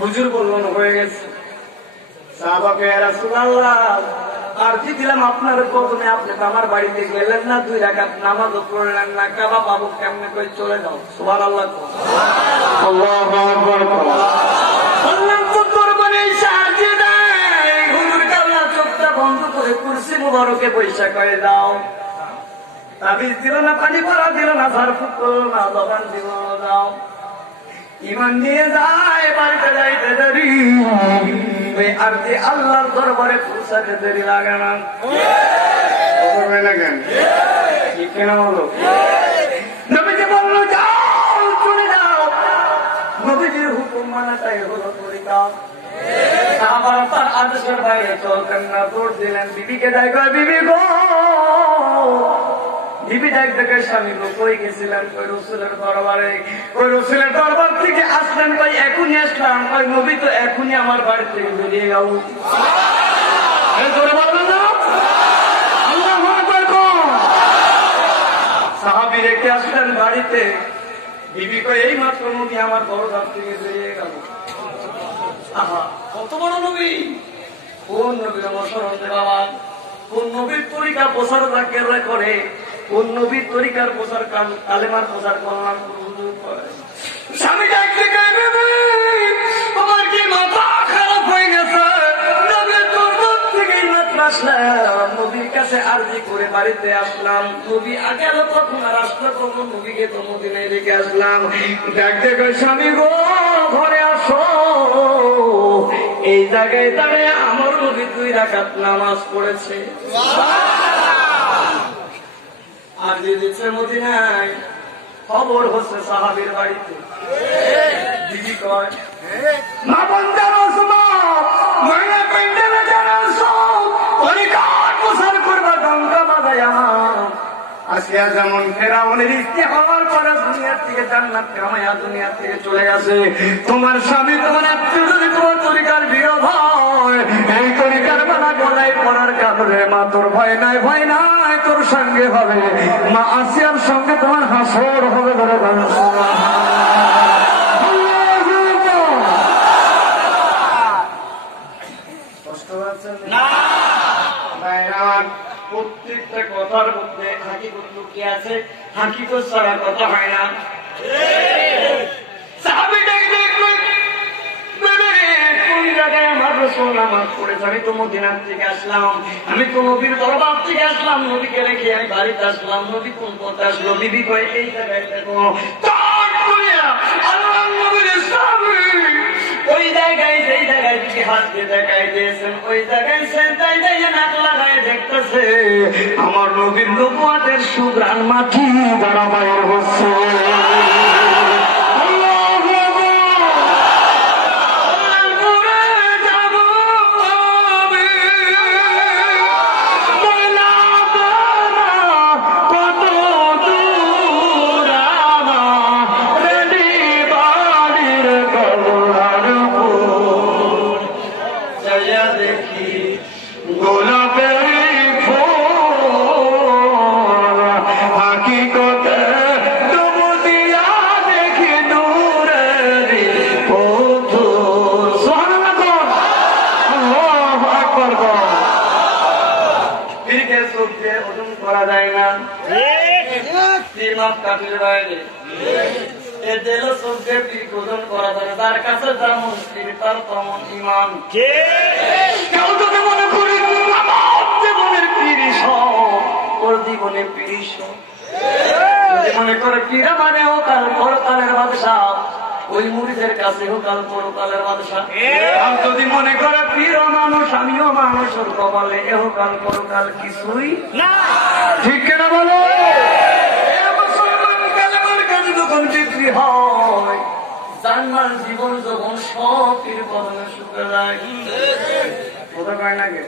হুজুর বললেন হয়ে গেছে। সাহাবাকে, ইয়া রাসূলুল্লাহ, আরজি দিলাম আপনার কদমে, আপনি তো আমার বাড়িতে গেলেন না, 2 রাকাত নামাজও পড়লেন না, কাবা পাবো কেমনে করে? চলে যাও। সুবহানাল্লাহ, আল্লাহু আকবার। বললাম তো করবেন এই সাহায্য দেয়। হুজুর কাল্লা চোখটা বন্ধ করে কুরসি মুবারকে পয়সা করে দাও। তাবিজ দিল না, পানি পড়া দিল না, ঝাড়ফুঁক করল না, জবান দিল না, দাও। ইমান নিয়ে যায়, বাড়িতে যাইতে দেরি, আর যে আল্লাহর দরবারে পৌঁছাতে দেরি লাগে না। কেন বলো? নবীজি বলল, যাও, চলে যাও। নবীজির হুকুম মানাটাই হলো তরিকা। সাহাবারা তার আদেশের বাইরে চলতেন না, দৌড় দিলেন। বিবিকে দেখো, বিবি গো, বিবি ডাক দেখে স্বামী গো, কই গেছিলেন? কই রাসূলের দরবারে। কই রাসূলের দরবার থেকে আসলেন? কই এখনই আসলাম। কই নবী তো এখনই আমার বাড়ি থেকে বেরিয়ে গেল। সাহাবী রেখে আসলেন বাড়িতে, বিবি কই এই মাত্র নবী আমার দরবার থেকে বেরিয়ে গেল। আহা, কত বড় নবী! কোন নবীর অনুসরণ বাবা, কোন নবীর তরিকা প্রচার করে, কোন নবীর তরিকার প্রচার, কালেমার প্রচার করলাম করে। স্বামী ডাকতে গাইবে, তোমার কি মাথা খারাপ হয়ে গেছে? নবীর দরবার থেকে মাত্র আসলাম, নবীর কাছে আরজি করে বাড়িতে আসলাম। নবী আগে আলো কখন আর আসলো কখন? নবীকে তো মদিনায় রেখে আসলাম। ডাকতে গাই, স্বামী গো, ঘরে আসো। এই জায়গায় দাঁড়িয়ে আমার নবী 2 রাকাত নামাজ পড়েছে। আর দিচ্ছে মদিনায়, খবর হচ্ছে সাহাবীর বাড়িতে। দিদি কয়, মা বন্দার মহিলা প্যান্ডেলে যারা তরিকার প্রচার করবা, ডঙ্কা বাজায়া। আসিয়া যেমন ফেরাউনের ইচ্ছে হওয়ার পরে দুনিয়ার থেকে জান্নাত কামাইয়া দুনিয়ার থেকে চলে গেছে। তোমার স্বামী, তোমার আত্মীয় যদি তোমার তরিকার বিরোধ হয়, এই তরিকার মানা গলায় পড়ার কারণে মা তোর ভয় নাই, ভয় নাই, তোর সঙ্গে হবে মা আসিয়ার সঙ্গে তোমার হাসর হবে। ধরে কষ্ট পাচ্ছেন না? প্রত্যেকটা কথার মধ্যে হাকিকত লুকিয়ে আছে, হাকিকত ছাড়া কথা হয় না। কোন রাসূল নামাজ পড়েছে, আমি তো মদিনা থেকে আসলাম, আমি তো নবীর দরবার থেকে আসলাম, নবীকে রেখে আমি বাড়িতে আসলাম, নবী কোন পথে আসলো? বিবি কয় এই জায়গায় দেখো। আল্লাহর নবীর সাহাবী ওই জায়গায়, যেই জায়গায় দিকে হাত দিয়ে দেখাই দিয়েছেন, ওই জায়গায় সেন্টাই দিয়ে নাক লাগায় দেখতেছে আমার নবীর নবুয়তের সুঘ্রাণ মাটি দ্বারা বাইর হচ্ছে। তার কাছে যেমন তার তেমন ইমান। কেউ যদি মনে করি আমার জীবনের পিরিশ, ওর জীবনে পিরিশ, যদি মনে করে পীরা মানে ও কাল পরকালের বাদশাহ, ওই মুরিদের কাছে ও কাল পরকালের বাদশাহ। আর যদি মনে করে পীর মানুষ, আমিও মানুষ, ওর কপালে এহ কাল পরকাল কিছুই না। ঠিক কেনা বলো? যখন বিক্রি হয়, জান্নার জীবন যখন সব পীর কদমে শুকে যায়, কথা কয় না কে?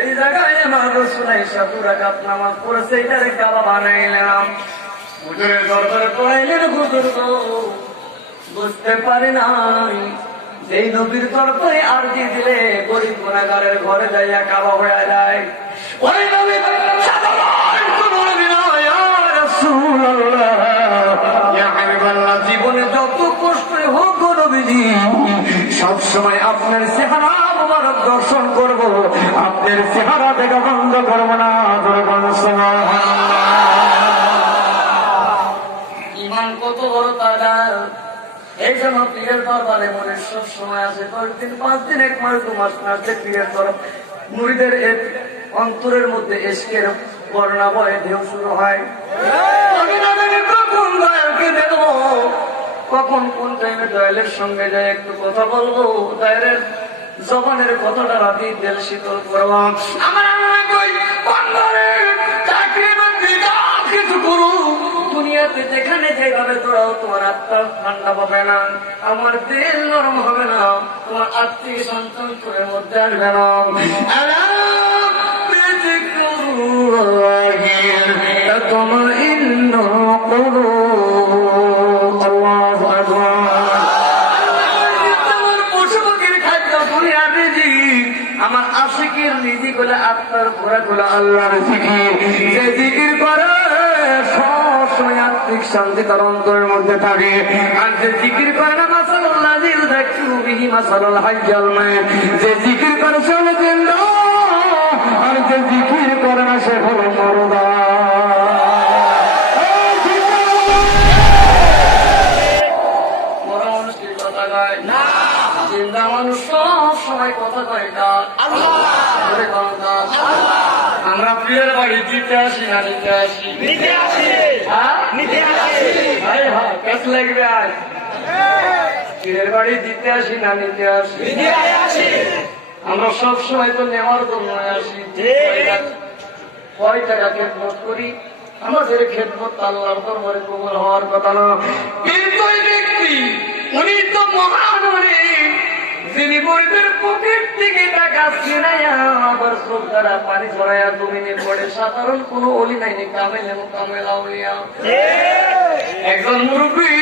এই জায়গায় আমার রাসূল আয়েশা 2 রাকাত নামাজ পড়েছে, এটারে কাবা বানাইলাম, হুজুরের দরবারে পড়াইলেন। হুজুর গো, বুঝতে পারি নাই যেই নবীর তরফে আরজি দিলে গরিব গুনাহগারের ঘরে যাইয়া কাবা হয়ে যায়, ওই নবী জীবনে যত কষ্ট হোক নবীজি, সবসময় আপনার চেহারা মোবারক দর্শন করব, আপনার চেহারা দেখা বন্ধ করবো না। ইমান কত বড় তারা! এই জন্য পীরের দরবারে মনে সব সময় আছে, 10 দিন 5 দিন 1 মাস 2 মাস না আসে পীরের তরফ মুরিদের অন্তরের মধ্যে এসকের বর্ণা বয়ে ঢেউ শুরু হয়। কখন দয়ালকে দেখবো, কখন কোন টাইমে দয়ালের সঙ্গে যায় একটু কথা বলবো, দয়ালের জবানের কথাটা রাতি দিল শীতল করবো। আমার কিছু করু দুনিয়াতে যেখানে যেভাবে তোরাও তোমার আত্মা ঠান্ডা পাবে না, আমার দিল নরম হবে না, তোমার আত্মীয় সন্তান তোর মধ্যে আসবে না। আমার আশিকের নীতি গুলো আত্মার ঘোরা গুলো আল্লাহর জিকির, যে জিকির করে সবসময় আত্মিক শান্তি তার অন্তরের মধ্যে থাকে। আর যে জিকির করে না, মাসাল্লাহ মাসাল হাইজাল মায়ের, যে জিকির করে সে হলো জিন্দা, আর যে জিকির করে না সে হলো মরদা। জিন্দা মানুষ সব সময় কথা কয় কার? আমরা পীরের বাড়ি দিতে আসি না নিতে আসি? নিতে আসি। কাজ লাগবে আজ পীরের বাড়ি দিতে আসি না নিতে আসি? আমরা সব সময় তো নেওয়ার জন্য আসি। কয় টাকা খেদমত করি, আমাদের খেদমত আল্লাহর দরবারে কবুল হওয়ার কথা না। কিন্তু ওই ব্যক্তি উনি তো মহান, যিনি গরিবের পকেট থেকে টাকা ছিনাইয়া আবার চোখ দ্বারা পানি ছড়াইয়া জমিনে পড়ে, সাধারণ কোন অলি নাইনি, কামেলে কামেলা অলিয়া। একজন মুরব্বী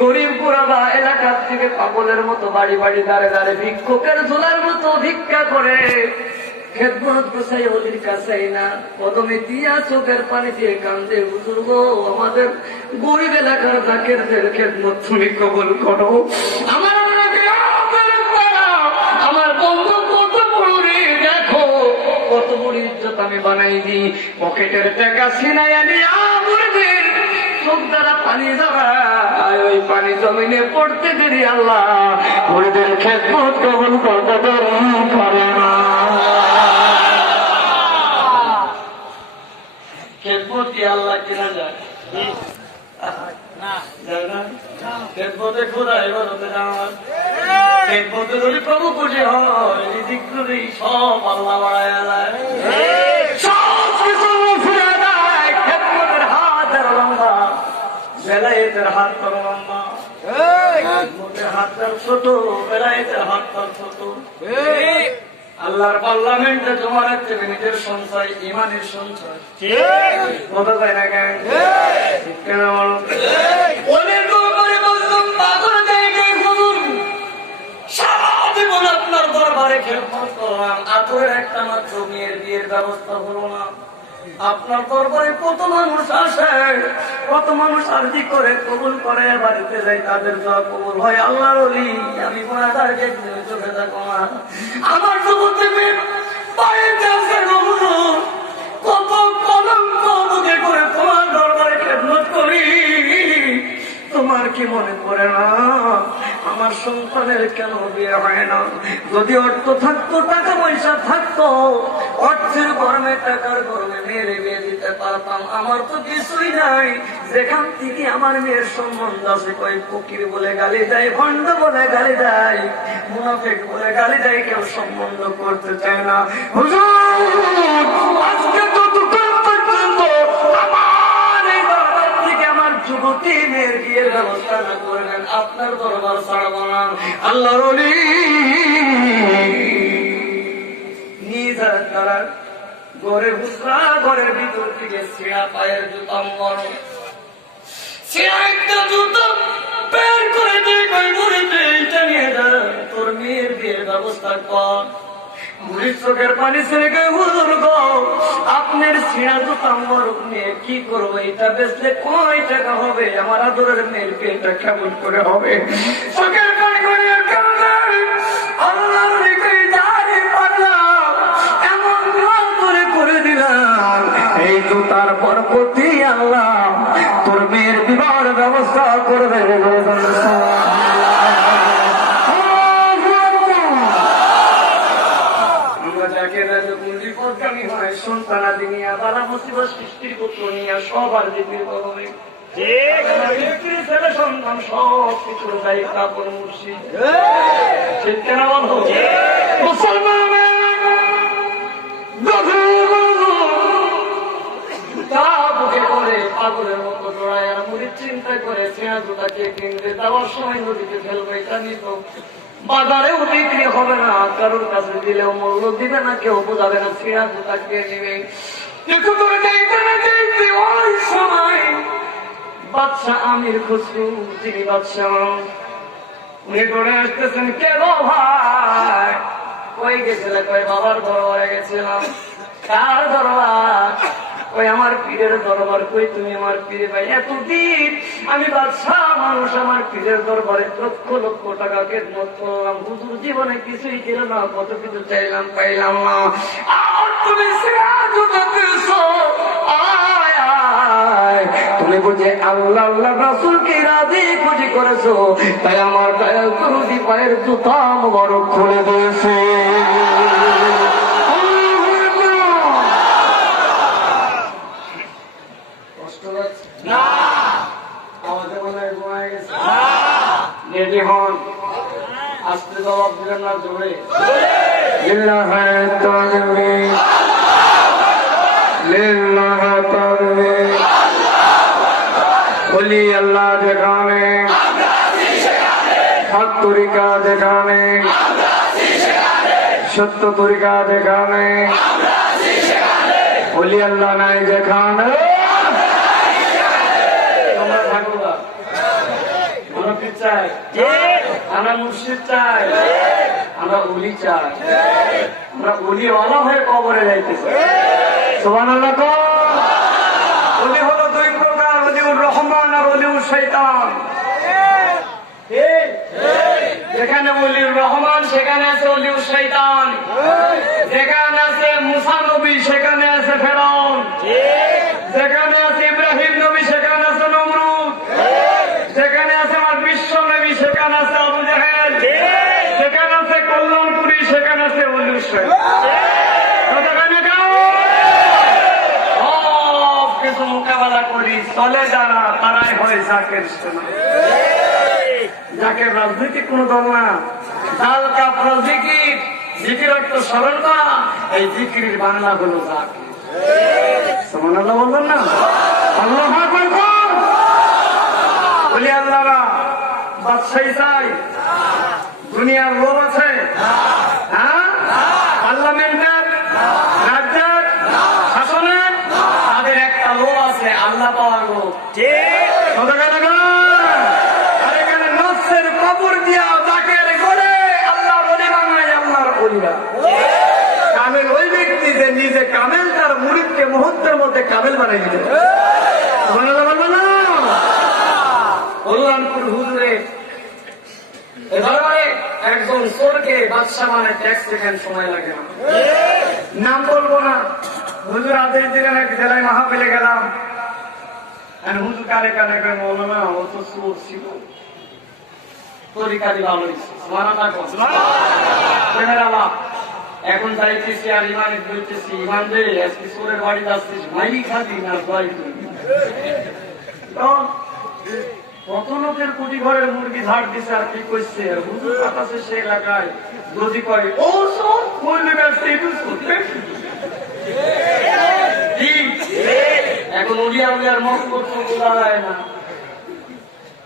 গরিব গোরাবা এলাকার থেকে পাগলের মতো বাড়ি বাড়ি দাঁড়ে দাঁড়ে ভিক্ষুকের ঝোলার মতো ভিক্ষা করে, খেদমত গোসাই অলির কাছেই না, কদমে দিয়া চোখের পানি দিয়ে কান্দে, হুজুর গো, আমাদের গরিব এলাকার জাকেরদের খেদমত তুমি কবুল করো। আমার বন্ধু কত বড় রে, দেখো কত বড় ইজ্জত আমি বানাই দি, পকেটের টাকা ছিনাইয়া নিয়ে চোখ দ্বারা পানি জড়ায়, ওই পানি জমিনে পড়তে দেরি আল্লাহ মুরিদের খেদমত কবুল করতে দেরি করে না। খেদমত কি আল্লাহ কিনা যায় না? খেদমতে খোদা ইবাদতে আমার খেদমতে যদি প্রভু খুশি হয়, রিজিক যদি সব আল্লাহ বাড়ায়া যায়, সব কিছু ফিরে দেয়। খেদমতের হাত আর লম্বা, বেলায়েতের হাত আর লম্বা। খেদমতের হাত আর ছোট, বেলায়েতের হাত আর ছোট। আল্লাহর পার্লামেন্টে জমা রাখতে নিজের সঞ্চয়, ইমানের সঞ্চয় কথা যায় না কেন? কেন আপনার দরবারে খেদমত করলাম, আতরের একটা মাত্র মেয়ের বিয়ের ব্যবস্থা হলো না। আপনার দরবারে কত মানুষ আসে, কত মানুষ আরজি করে, কবুল করে, বাড়িতে যাই, তাদের দোয়া কবুল হয়। আল্লাহর ওলি আমি গুনাহগারকে চোখে দেখো না। আমার যুবতী বাড়িতে আছে কত কলঙ্ক মুখে করে তোমার দরবারে খেদমত করি, তোমার কি মনে পড়ে না আমার সন্তানের কেন বিয়ে হয় না? যদি অর্থ থাকতো, টাকা পয়সা থাকতো, অর্থের গরমে, টাকার গরমে মেয়ের বিয়ে দিতে পারতাম। আমার তো কিছুই নাই। যেখান থেকে আমার মেয়ের সম্বন্ধ আছে, কই ফকির বলে গালি দেয়, ভণ্ড বলে গালি দেয়, মুনাফিক বলে গালি দেয়, কেউ সম্বন্ধ করতে চায় না। হুজুর আজকে তো যুবতী মেয়ের বিয়ের ব্যবস্থা না করবেন, আপনার দরবার ছাড়ব না। আল্লাহর ওলি নিজ তারা ঘরে হুসরা, ঘরের ভিতর থেকে ছিঁড়া পায়ের জুতা মর, ছিঁড়া একটা জুতো বের করে দিয়ে কই মুড়িতে এইটা নিয়ে যা, তোর মেয়ের বিয়ের ব্যবস্থা কর। মুড়ির চোখের পানি ছেড়ে গিয়ে হুজুর গো, আপনার ছিঁড়া জুতা মরক নিয়ে কি করবো? এটা বেচলে কয় টাকা হবে? আমার আদরের মেয়ের বিয়েটা কেমন করে হবে? চোখের পানি করে আল্লাহর রেখে যাই পারলাম, এমন করে দিলাম, এই জুতার বরকতি আল্লাহ তোর মেয়ের বিবাহের ব্যবস্থা করবে। সন্তানাদি নিয়ে, বালা মুসিবত সৃষ্টির পুত্র নিয়ে, সবার দিদির গরমে ছেলে সন্তান সব কিছু যাই কাপড় মুর্শিদ, ঠিক কেন বলো? মুসলমান বুকে করে পাগলের মতো জড়ায় আর মুড়ির চিন্তা করে ছেঁড়া জুতাকে কিনতে যাওয়ার সময় নদীতে ফেলবে, এটা নিত বাজারেও বিক্রি হবে না, কারোর কাছে দিলেও মূল্য দিবে না, কেউ বোঝাবে না, ছিঁড়া জুতা কে নেবে। ওই সময় বাদশা আমির খুসরু, তিনি বাদশা, উনি করে আসতেছেন, কে গো ভাই? কই গেছিলে? কই বাবার দরবারে গেছিলাম। কার দরবার? ওই আমার পীরের দরবার। কই তুমি আমার পীরে ভাই? এতদিন আমি বাদশা মানুষ, আমার পীরের দরবারে লক্ষ লক্ষ টাকা খেদমত করলাম, হুজুর জীবনে কিছুই দিল না, কত কিছু চাইলাম পাইলাম না, আর তুমি তুমি বুঝে আল্লাহ আল্লাহ রাসূলকে রাজি খুশি করেছো, তাই আমার দয়াল দরুদি পায়ের জুতা মোবারক খুলে দিয়েছে। রেডি হন, আস্তে জবাব দিলেন না, জোরে বলি আল্লাহ দেখানে, হক তরিকা দেখানে, সত্য তরিকা দেখানে, বলি আল্লাহ নাই দেখানে। চাই, আমরা মুর্শিদ চাই, আমরা উলি চাই, আমরা উলিওয়ালা হয়ে কবরে যাইতেছি। সুবহানাল্লাহ। উলি হলো দুই প্রকার, ওলিউর রহমান আর ওলিউর শয়তান। যেখানে ওলিউর রহমান সেখানে আছে ওলিউর শয়তান, যেখানে আছে মুসা নবী সেখানে আছে ফেরাউন, যেখানে আছে ইব্রাহিম নবী সেখানে আছে নমরুদ। শেষ। সব কিছু মোকাবেলা করি চলে যারা তারাই হয় জাকের সেনা। জাকের রাজনীতি কোন দল না, জাল কাপড় জিকির, জিকির অর্থ স্মরণ করা, এই জিকির বাংলা হলো জাকের। সুবহানাল্লাহ বলবেন না? আল্লাহু আকবার বলি। আল্লাহরা বাদশাহী চাই, দুনিয়ার লোভ আছে, হ্যাঁ পার্লামেন্টের রাজ্যের শাসনের তাদের একটা লোভ আছে, আল্লাহ পাওয়ার লোভ। আর এখানে নফসের কবর দিয়া জাকের করে আল্লাহ বলি বাংলায় আল্লাহর ওলিরা। কামেল ওই ব্যক্তি যে নিজে কামেল তার মুরিদকে মুহূর্তের মধ্যে কামেল বানিয়ে দিতে। কল্যাণপুর হুজুরে এবারে একজন চোরকে বাদশা মানে ট্যাক্স দেখান সময় লাগে না, নাম বলবো না। হুজুর আদেশ দিলেন, এক জেলায় মাহফিলে গেলাম, হুজুর কানে কানে করে মৌলানা ও তো চোর ছিল, তরিকারি ভালো এখন যাইতেছি আর ইমানে বলতেছি, ইমান রে আজকে চোরের বাড়ি যাচ্ছিস, মাইলি খাবি না দোয়াই করবি। কত লোকের কোটি ঘরের মুরগি ঝাড় দিছে আর কি করছে, হুজুর কাছে সে এলাকায় যদি করে ও সব করলে ব্যস্ত এখন উলিয়া উলিয়ার মত করতে দাঁড়ায় না,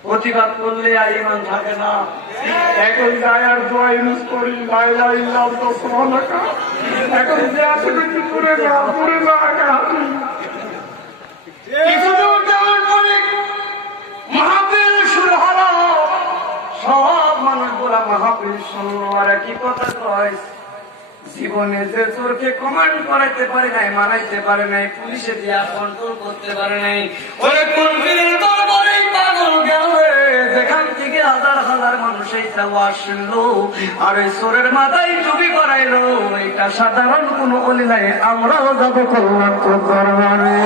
প্রতিবাদ করলে আর ইমান থাকে না। এখন যায় আর দোয়া ইউজ করি লাইলা ইল্লাহ তো সুবহানাকা, এখন যে আছে কিছু করে না করে না কিছু দূর যাওয়ার পরে মাহফিল শুরু হলো, সব মানুষগুলা মাহফিল শুনলো আর কি কথা কয়, জীবনে যে চোরকে কমান্ড করাইতে পারে নাই, মারাইতে পারে নাই, পুলিশে দিয়া কন্ট্রোল করতে পারে নাই, ওরে কলবির দরবারে পাগল গেল, যেখান থেকে হাজার হাজার মানুষ এইটা আসলো আর ওই চোরের মাথায় টুপি করাইলো, এটা সাধারণ কোন অলি নাই, আমরাও যাবো কল্যাণপুর দরবারে।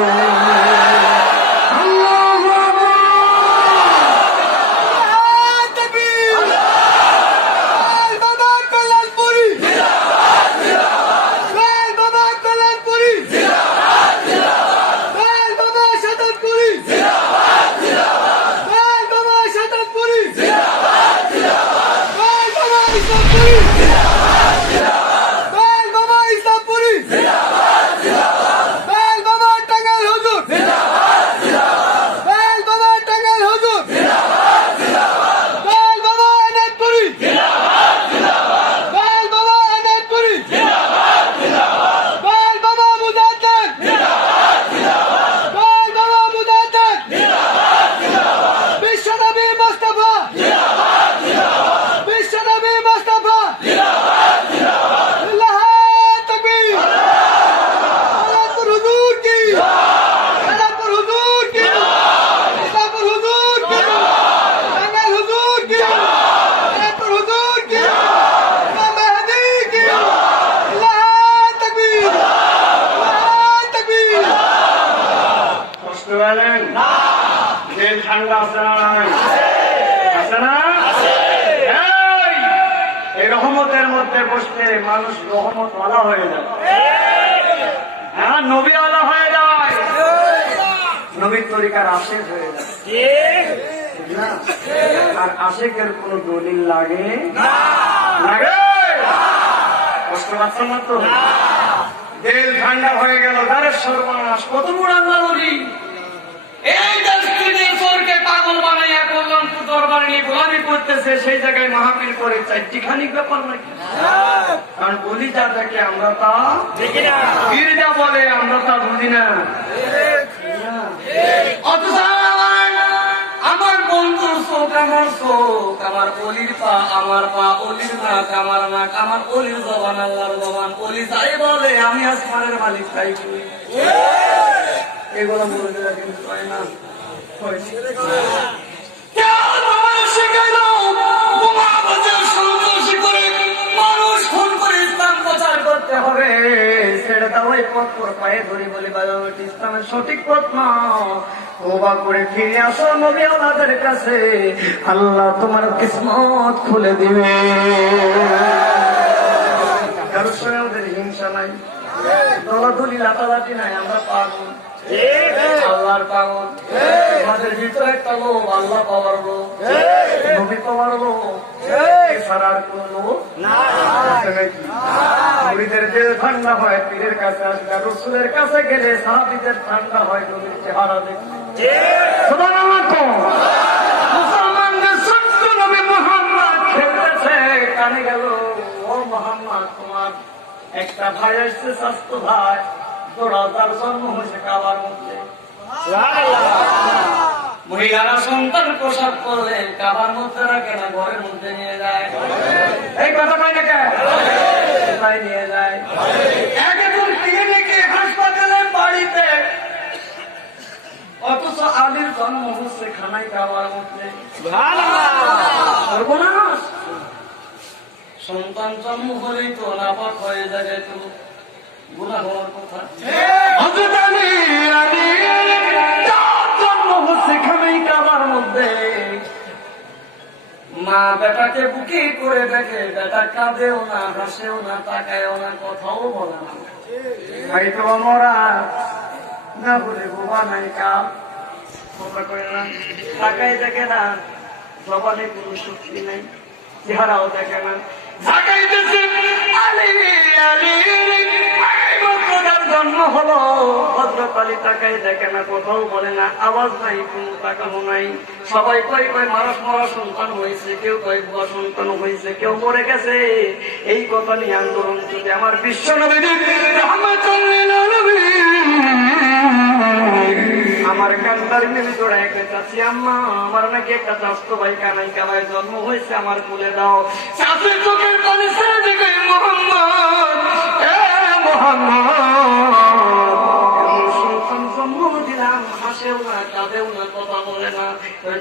ঠান্ডা আছে না নাই? আছে না? এই রহমতের মধ্যে বসতে মানুষ রহমত ওয়ালা হয়ে যায়, হ্যাঁ নবী ওয়ালা হয়ে যায়, নবীর তরিকার আশেক হয়ে যায় না। আর আশেকের কোন দলিল লাগে লাগে? কষ্ট পাচ্ছেন না তো? দিল ঠান্ডা হয়ে গেল, দারের সর্বনাশ, কত বড় আল্লাহ বলি। এই দেশ থেকে চোরকে পাগল বানাইয়া কল্যাণপুর দরবার নিয়ে গোলামি করতেছে, সেই জায়গায় মাহফিল করে চারটিখানি ব্যাপার নাকি? কারণ বলি যা দেখে আমরা তা দেখি না, পীর যা বলে আমরা তা বুঝি না। অথচ আমার বন্ধুর চোখ আমার চোখ, আমার অলির পা আমার পা, অলির নাক আমার নাক, আমার অলির জবান আল্লাহর জবান, অলি যাই বলে আমি আসমানের মালিক তাই বলি। এগুলো বলে দেওয়া কিন্তু হয় না। সন্ত্রাসী করে মানুষ খুন করে ইসলাম প্রচার করতে হবে, ছেড়ে দাও ওই পথ পায়ে ধরে বলে ইসলামের সঠিক পথ না, তওবা করে ফিরে আসো নবী ওয়ালাদের কাছে, আল্লাহ তোমার কিসমত খুলে দিবে। নাই, দলাদলি লাটালাটি নাই, আমরা পাগল, আল্লাহর পাগল। আমাদের ভিতরে একটা লোক, আল্লাহ পাওয়ার লোক, নবী পাওয়ার লোক, এছাড়া আর কোন লোক আছে নাকি? নবীদের দিল ঠান্ডা হয় পীরের কাছে আসলে, রসুলের কাছে গেলে সাহাবীদের ঠান্ডা হয় নবীর চেহারা দেখলে। সুবহানাল্লাহ। মুসলমানদের সত্য নবী মুহাম্মদ খেলতেছে, কানে গেল, ও মুহাম্মদ তোমার একটা ভাই আসছে, স্বাস্থ্য ভাই, তোরা তার জন্ম হয়েছে কাবার মধ্যে। মহিলারা সন্তান প্রসাদ করলে কাবার মধ্যে রাখে না, ঘরের মধ্যে নিয়ে যায়। এই কথা কয় না কেন? কোথায় নিয়ে যায়? একজন ক্লিনিকে, হাসপাতালে, বাড়িতে, অথচ আলীর জন্ম হচ্ছে খানায় কাবার মধ্যে। সর্বনাশ! সন্তান জন্ম হলেই তো নাপাক হয়ে যায়, তো গুনাহ হওয়ার কথা। হযরত আলী জন্ম হচ্ছে খানায় কাবার মধ্যে। মা বেটাকে বুকে করে দেখে, বেটা কাঁদেও না, হাসেও না, তাকায়ও না, কথাও বলে না। ভাই তো মরা না বলে বোবা নাই কাপ, কথা কয় না, তাকাই দেখে না, জবানে কোনো শক্তি নাই, চেহারাও দেখে না। জন্ম হলো, হযরত আলী তাকাই দেখে না, কোথাও বলে না, আওয়াজ নাই, কোন তাকানো নাই। সবাই কয় কয় মানুষ মরা সন্তান হয়েছে, কেউ কয় বুয়া সন্তান হয়েছে, কেউ মরে গেছে। এই কথা নিয়ে আন্দোলন চলে। আমার বিশ্ব নবী আমার কান্দার মিলে জোড়ায় চাচ্ছি, আম্মা আমার নাকি একটা চাস্তো ভাই কানাই কাবায় জন্ম হয়েছে, আমার কোলে দাও। চাষের চোখের পানি ছেড়ে দিকে, মোহাম্মদ, সন্তান জন্ম দিলাম, হাসেও না, কাঁদেও না, কথা বলে না।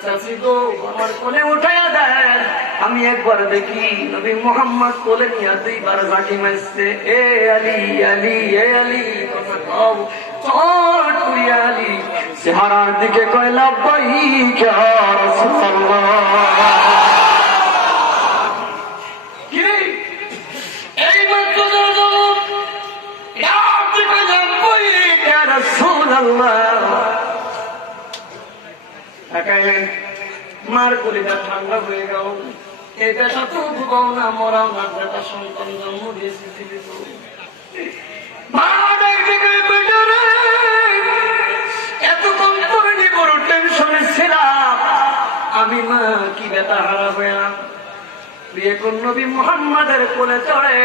চাষি গো আমার কোলে উঠাইয়া দেন, আমি একবার দেখি নবী মোহাম্মদ কোলে নিয়ে 2 বার ঝাঁকি মারছে। এ আলী, আলী, এ আলী, কথা কও, চট করিয়া আলী চেহারার দিকে কয়, লাব্বাইক ইয়া রাসূলুল্লাহ। কিরে এই মাত্র লাব্বাইক ইয়া রাসূলুল্লাহ। একাইলেন, মার কলিজা ঠান্ডা হয়ে গেল। এই বেটা তো ডুবাও না, মরাও না, বেটা সন্তান জন্ম দিয়েছে পৃথিবীতে। এতক্ষণ পরে বড় টেনশনে ছিলাম আমি, মা কি বেটা হারা হইলাম। বিয়ে কোন নবী মুহাম্মাদের কোলে চড়ে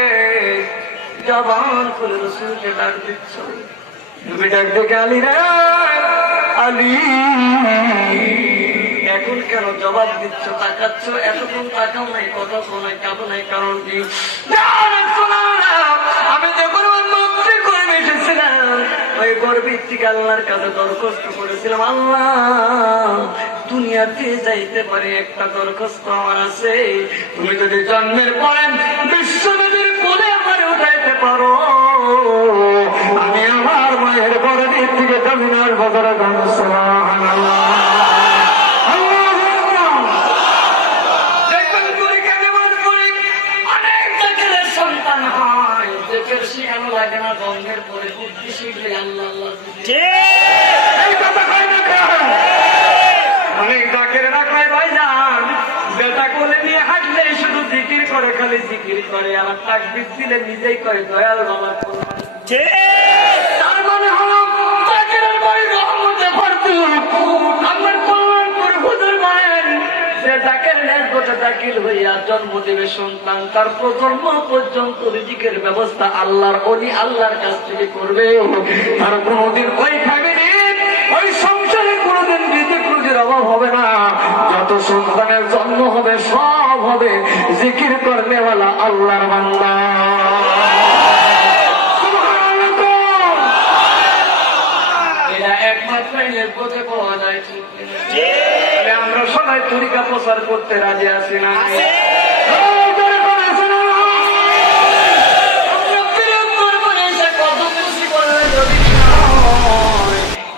জবান খুলে রসুলকে ডাক দিচ্ছ। নবী ডাক ডেকে, আলী রে আলী, এখন কেন জবাব দিচ্ছ, তাকাচ্ছ? এতক্ষণ তাকাও নাই, কথা শোনাই, কাঁদো নাই, কারণ কি? আমি যখন মন্ত্রী করে এসেছিলাম, ওই গর্বিক আল্লাহর কাছে দরখাস্ত করেছিলাম, আল্লাহ দুনিয়াতে যাইতে পারে, একটা দরখাস্ত আমার আছে, তুমি যদি জন্মের পরে বিশ্বনবীর কোলে আমার উঠাইতে পারো, আমি আমার মায়ের গর্বিক থেকে জমিনার বদরে লাগে না, জন্মের পরে বুদ্ধি শিখলে আল্লাহ আল্লাহ। অনেক ডাকের রাখায় ভাইজান, বেটা কোলে নিয়ে হাঁটলে শুধু জিকির করে, খালি জিকির করে, আমার তাকবীর দিলে নিজেই করে দয়াল বাবা। তার মানে হলো জাকিরের ভাই রহমতে ভরপুর। আমার কল্যাণপুর হুজুর বলেন, যে জাকির নেসবতে জাকির হইয়া জন্ম দেবে সন্তান, তার প্রজন্ম পর্যন্ত রিজিকের ব্যবস্থা আল্লাহর ওলি আল্লাহর কাছ থেকে করবে। তার কোনদিন ওই ফ্যামিলি, ওই সংসারে কোনদিন রিজিক রুজির অভাব হবে না। যত সন্তানের জন্ম হবে সব হবে জিকির করনেওয়ালা আল্লাহর বান্দা। এটা একমাত্র নেসবতে পাওয়া যায়। আমরা সবাই তরিকা প্রচার করতে রাজি আছি না?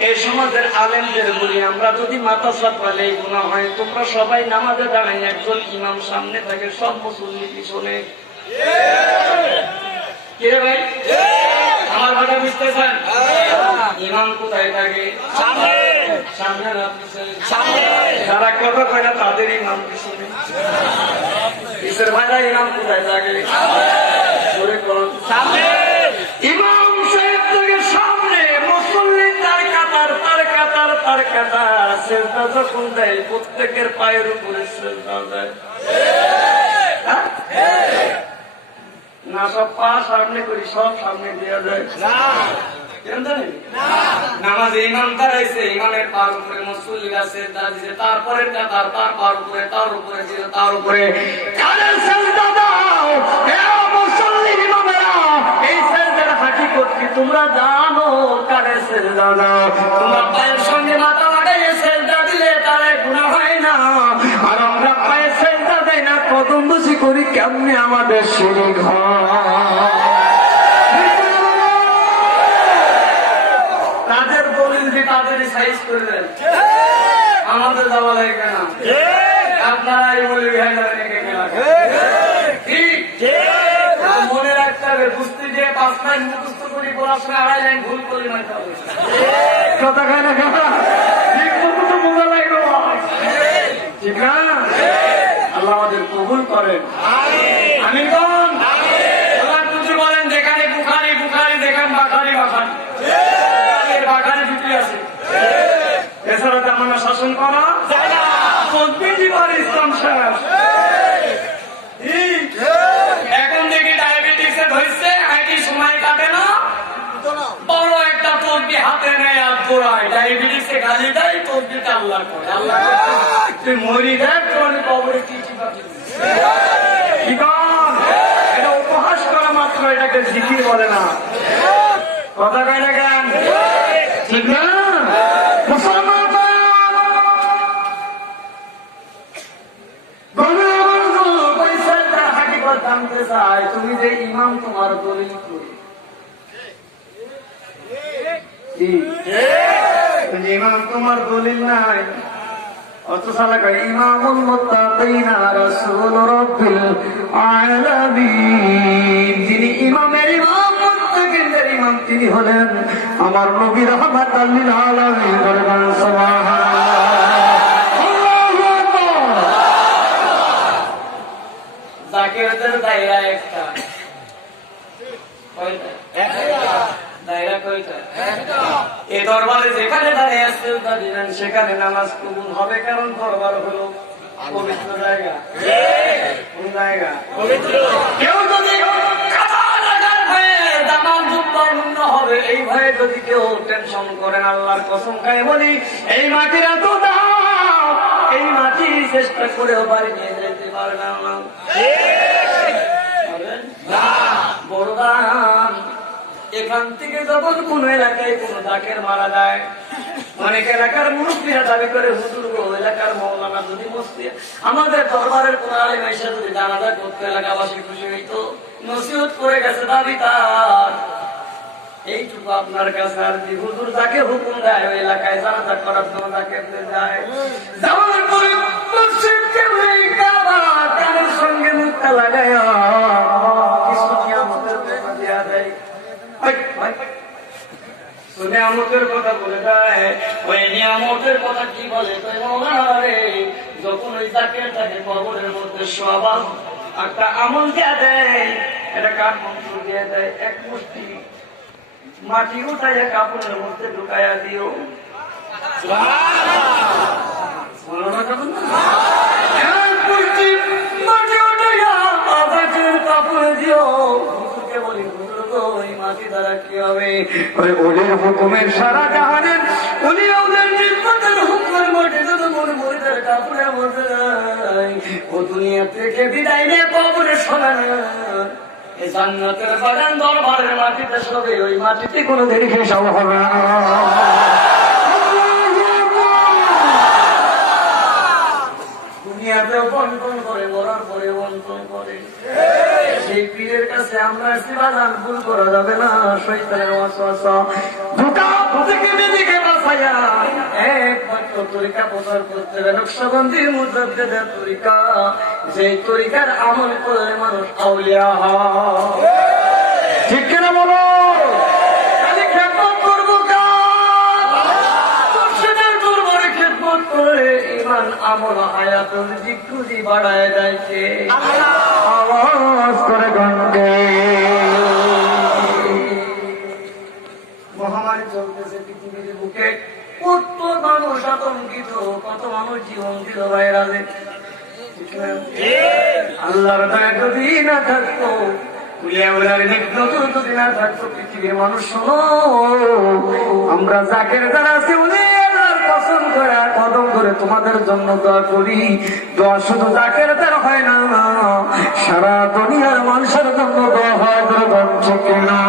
এই সমাজের আলেমদের বলি, আমরা যদি মাথা চাপালে গুনাহ হয়, তোমরা সবাই নামাজে দাঁড়াই, একজন ইমাম সামনে থাকে, সব মুসল্লি পিছনে। কে ভাই? বুঝতেছেন? ইমাম কোথায় থাকে? সামনে। সামনে না পিছনে? সামনে। যারা কথা কয় না তাদের ইমাম পিছনে। কিসের ভাইরা ইমাম কোথায় থাকে? জোরে কোন? সামনে। ইমাম সাহেব থেকে সামনে, মুসল্লি তার কাতার তার কাতার তার কাতার। সেজদা যখন দেয় প্রত্যেকের পায়ের উপরে সেজদা দেয়। না সব পা সামনে করি, সব সামনে দেওয়া যায় নামাজে ইমাম দাঁড়াইছে, ইমামের পার উপরে মুসল্লিরা সেজদা দিছে, তারপরে কাতার তার পার উপরে তার উপরে দিল তার উপরে কাদের সেজদা দাও। মুসল্লির ইমামেরা এই সেজদার হাকিকত কি তোমরা জানো? কাদের সেজদা দাও। তোমরা পায়ের সঙ্গে মাথা লাগাইয়ে সেজদা দিলে তারে গুনাহ হয় না, আর আমরা পায়ে সেজদা দেই না, কদম বসি করি, কেমনে আমাদের শিরক হয়? তাদের দলিল দিয়ে তাদের সাইজ করে দেন, আমাদের যাওয়া লাগে না। আপনারা এই বলি মনে রাখতে হবে, বুঝতে যে 5 লাইন মুখস্থ করি, পড়াশোনা 2.5 লাইন ভুল করি মানতে হবে। কথা খায় না কথা ঠিক মতো তো বোঝা লাগবে, ঠিক না? আল্লাহ আমাদের কবুল করেন, আমিন কোন? আল্লাহ কিছু বলেন, যেখানে বুখারি বুখারি দেখান বাখারি বাখারি, বাখারি জুটি আছে, এছাড়া তেমন শাসন করা যায় না। ইসলাম শেষ। এখন দেখি ডায়াবেটিক্সে ধরছে, আইটি সময় কাটে না, বড় একটা তসবি হাতে নেয় আর ঘোরায়, ডায়াবেটিক্সে গালি দেয়, তসবিটা আল্লাহ করে। আল্লাহ তুই মরি দেখ, তোর কবরে কি এটা উপহাস করা মাত্র, এটাকে জিকির বলে না। কথা কয় না কেন? ঠিক না? মুসলমান জানতে চাই, তুমি যে ইমাম তোমার দলিল করি, ইমাম তোমার দলিল নাই, অথচ ইমামুল মুত্তাকিনা রাসূল রাব্বিল আলামিন। যিনি ইমামের ইমাম, মুত্তাকিনদের ইমাম, তিনি হলেন আমার নবী রাহমাতাল লিল আলামিন। সুবহানাল্লাহ। জাকিরদের দায়রা একটা, দায়রা কয়টা? এই দরবারে যেখানে দাঁড়িয়ে আসছে সেখানে নামাজ কবুল হবে, কারণ দরবার হলো পবিত্র জায়গা। কোন জায়গা? পবিত্র। কেউ যদি হবে এই ভয়ে যদি কেউ টেনশন করেন, আল্লাহর কসম খায় বলি, এই মাটির এত দাম, এই মাটি চেষ্টা করেও বাড়ি নিয়ে যেতে পারে না। বড় দাম। এখান থেকে যখন কোন এলাকায় কোন জাকের মারা যায়, অনেক এলাকার মুরব্বীরা দাবি করে, হুজুর গো, এলাকার মৌলানা যদি মস্তি আমাদের দরবারের কোন আলেম এসে যদি জানাজা করতে এলাকাবাসী খুশি হইতো, নসিহত করে গেছে দাবি তার। এইটুকু আপনার কাছে আর কি, হুজুর যাকে হুকুম দেয় ওই এলাকায় জানাজা করার জন্য জাকের যায়, যাওয়ার পরে মসজিদকে কানের সঙ্গে মুখটা লাগায় কিছু নিয়ামতের কথা দেওয়া দেয়, নিয়ামতের কথা বলে দেয়। ওই নিয়ামতের কথা কি বলে? যখন ওই জাকেরটাকে কবরের মধ্যে শোয়াবা একটা আমল দেয়া দেয়, এটা কাঠ মাংস দিয়ে দেয়, এক মুষ্টি মাটি উঠাইয়া কাপড়ের মধ্যে ঢুকাইয়া দিও, মাটি উঠাইয়া কাপড়ে দিও। বলি ওই মাটি দ্বারা কি হবে? ওই ওদের হুকুমের সারা জাহানের উনি ওদের নির্বাচনের হুকুমের মধ্যে যদি মনে মরিদের কাপড়ের মধ্যে ও দুনিয়া থেকে বিদায় নিয়ে কবরে শোনা না, এই জান্নাতের বাগান দরবারের মাটিতে সবে, ওই মাটিতে কোনো দেরি হিসাব হবে না। দুনিয়াতেও বন্টন করে, মরার পরে বন্টন করে। সেই পীরের কাছে আমরা বাজান ভুল করা যাবে না, শয়তানের ওয়াসওয়াসা ধোঁকা থেকে নিজেকে বাঁচাইয়া একমাত্র তরিকা প্রচার করতে হবে, নকশবন্দির মুজাদ্দিদের তরিকা, যেই তরিকার আমল করলে মানুষ আউলিয়া হয়। ঠিক কিনা বলো? আমল হায়াত জিক্রুজি বাড়ায় যাইছে আওয়াজ করে গন্ডে মহামারী চলতেছে পৃথিবীর বুকে কত মানুষ আতঙ্কিত কত মানুষ জীবন দিল ভাইরাজে আল্লাহর দয়া যদি না থাকতো যদি না থাকতো পৃথিবীর মানুষ শোনো আমরা জাকের যারা আছে উনি আল্লাহর কসম করে কদম ধরে তোমাদের জন্য দোয়া করি দোয়া শুধু জাকের দ্বারা হয় না সারা দুনিয়ার মানুষের জন্য দোয়া হয় ঠিক না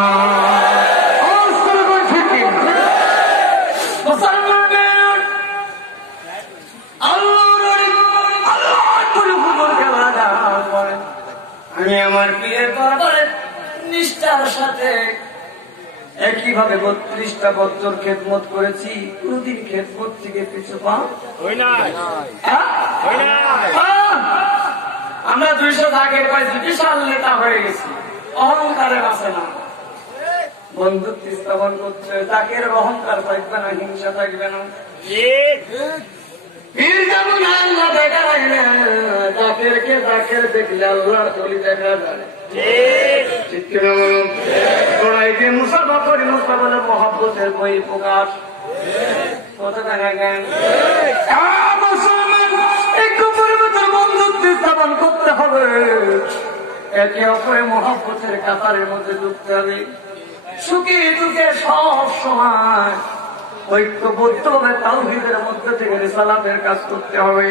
আমি আমার পীরের দরবারে নিষ্ঠার সাথে একইভাবে 32টা বছর খেদমত করেছি কোনদিন খেদমত থেকে পিছু পাও আমরা 200 জাকের পাইছি বিশাল নেতা হয়ে গেছি অহংকারের আছে না বন্ধুত্ব স্থাপন করছে জাকের অহংকার থাকবে না হিংসা থাকবে না পীর যেমন আল্লাহ দেখা রাখলে জাকেরকে জাকের দেখলে আল্লাহর তলি দেখা যায় ঠিক কিনা বলুন তোরাইকে মুসাফা করি মুসাফার মহব্বতের বই প্রকাশ কত টাকা জ্ঞান একটু পরিবর্তন বন্ধুত্ব স্থাপন করতে হবে একে অপরে মহব্বতের কাতারের মধ্যে ঢুকতে হবে সুখে দুঃখে সব সময় ঐক্যবদ্ধ হবে তাওহীদের মধ্যে থেকে রিসালাতের কাজ করতে হবে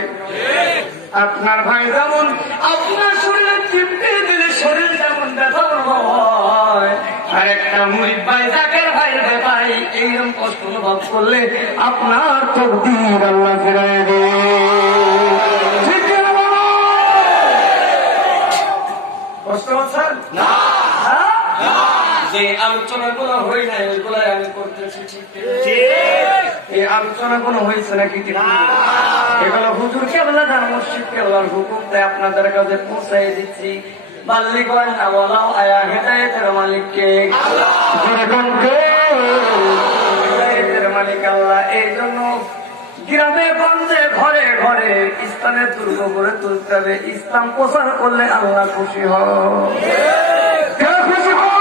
আপনার ভাই যেমন আপনার শরীরে চিমটে দিলে শরীর যেমন ব্যথা অনুভব হয় আর একটা মুরিদ ভাই জাকের ভাইয়ের ব্যথায় এইরকম কষ্ট অনুভব করলে আপনার তকদীর আল্লাহ ফিরায় দেবে কষ্ট হচ্ছে না যে আলোচনাগুলো হই নাই ওইগুলাই আমি করতেছি ঠিক এই আলোচনাগুলো হয়েছে নাকি এগুলো হুজুর কেবলা যার মসজিদ কেবলার হুকুম তাই আপনাদের কাছে পৌঁছাই দিচ্ছি বাল্লি করেন না বলাও আয়া হেদায়েতের মালিককে হেদায়েতের মালিক আল্লাহ এই জন্য গ্রামে গঞ্জে ঘরে ঘরে ইসলামের দুর্গ করে তুলতে হবে ইসলাম প্রচার করলে আল্লাহ খুশি হয় খুশি হয়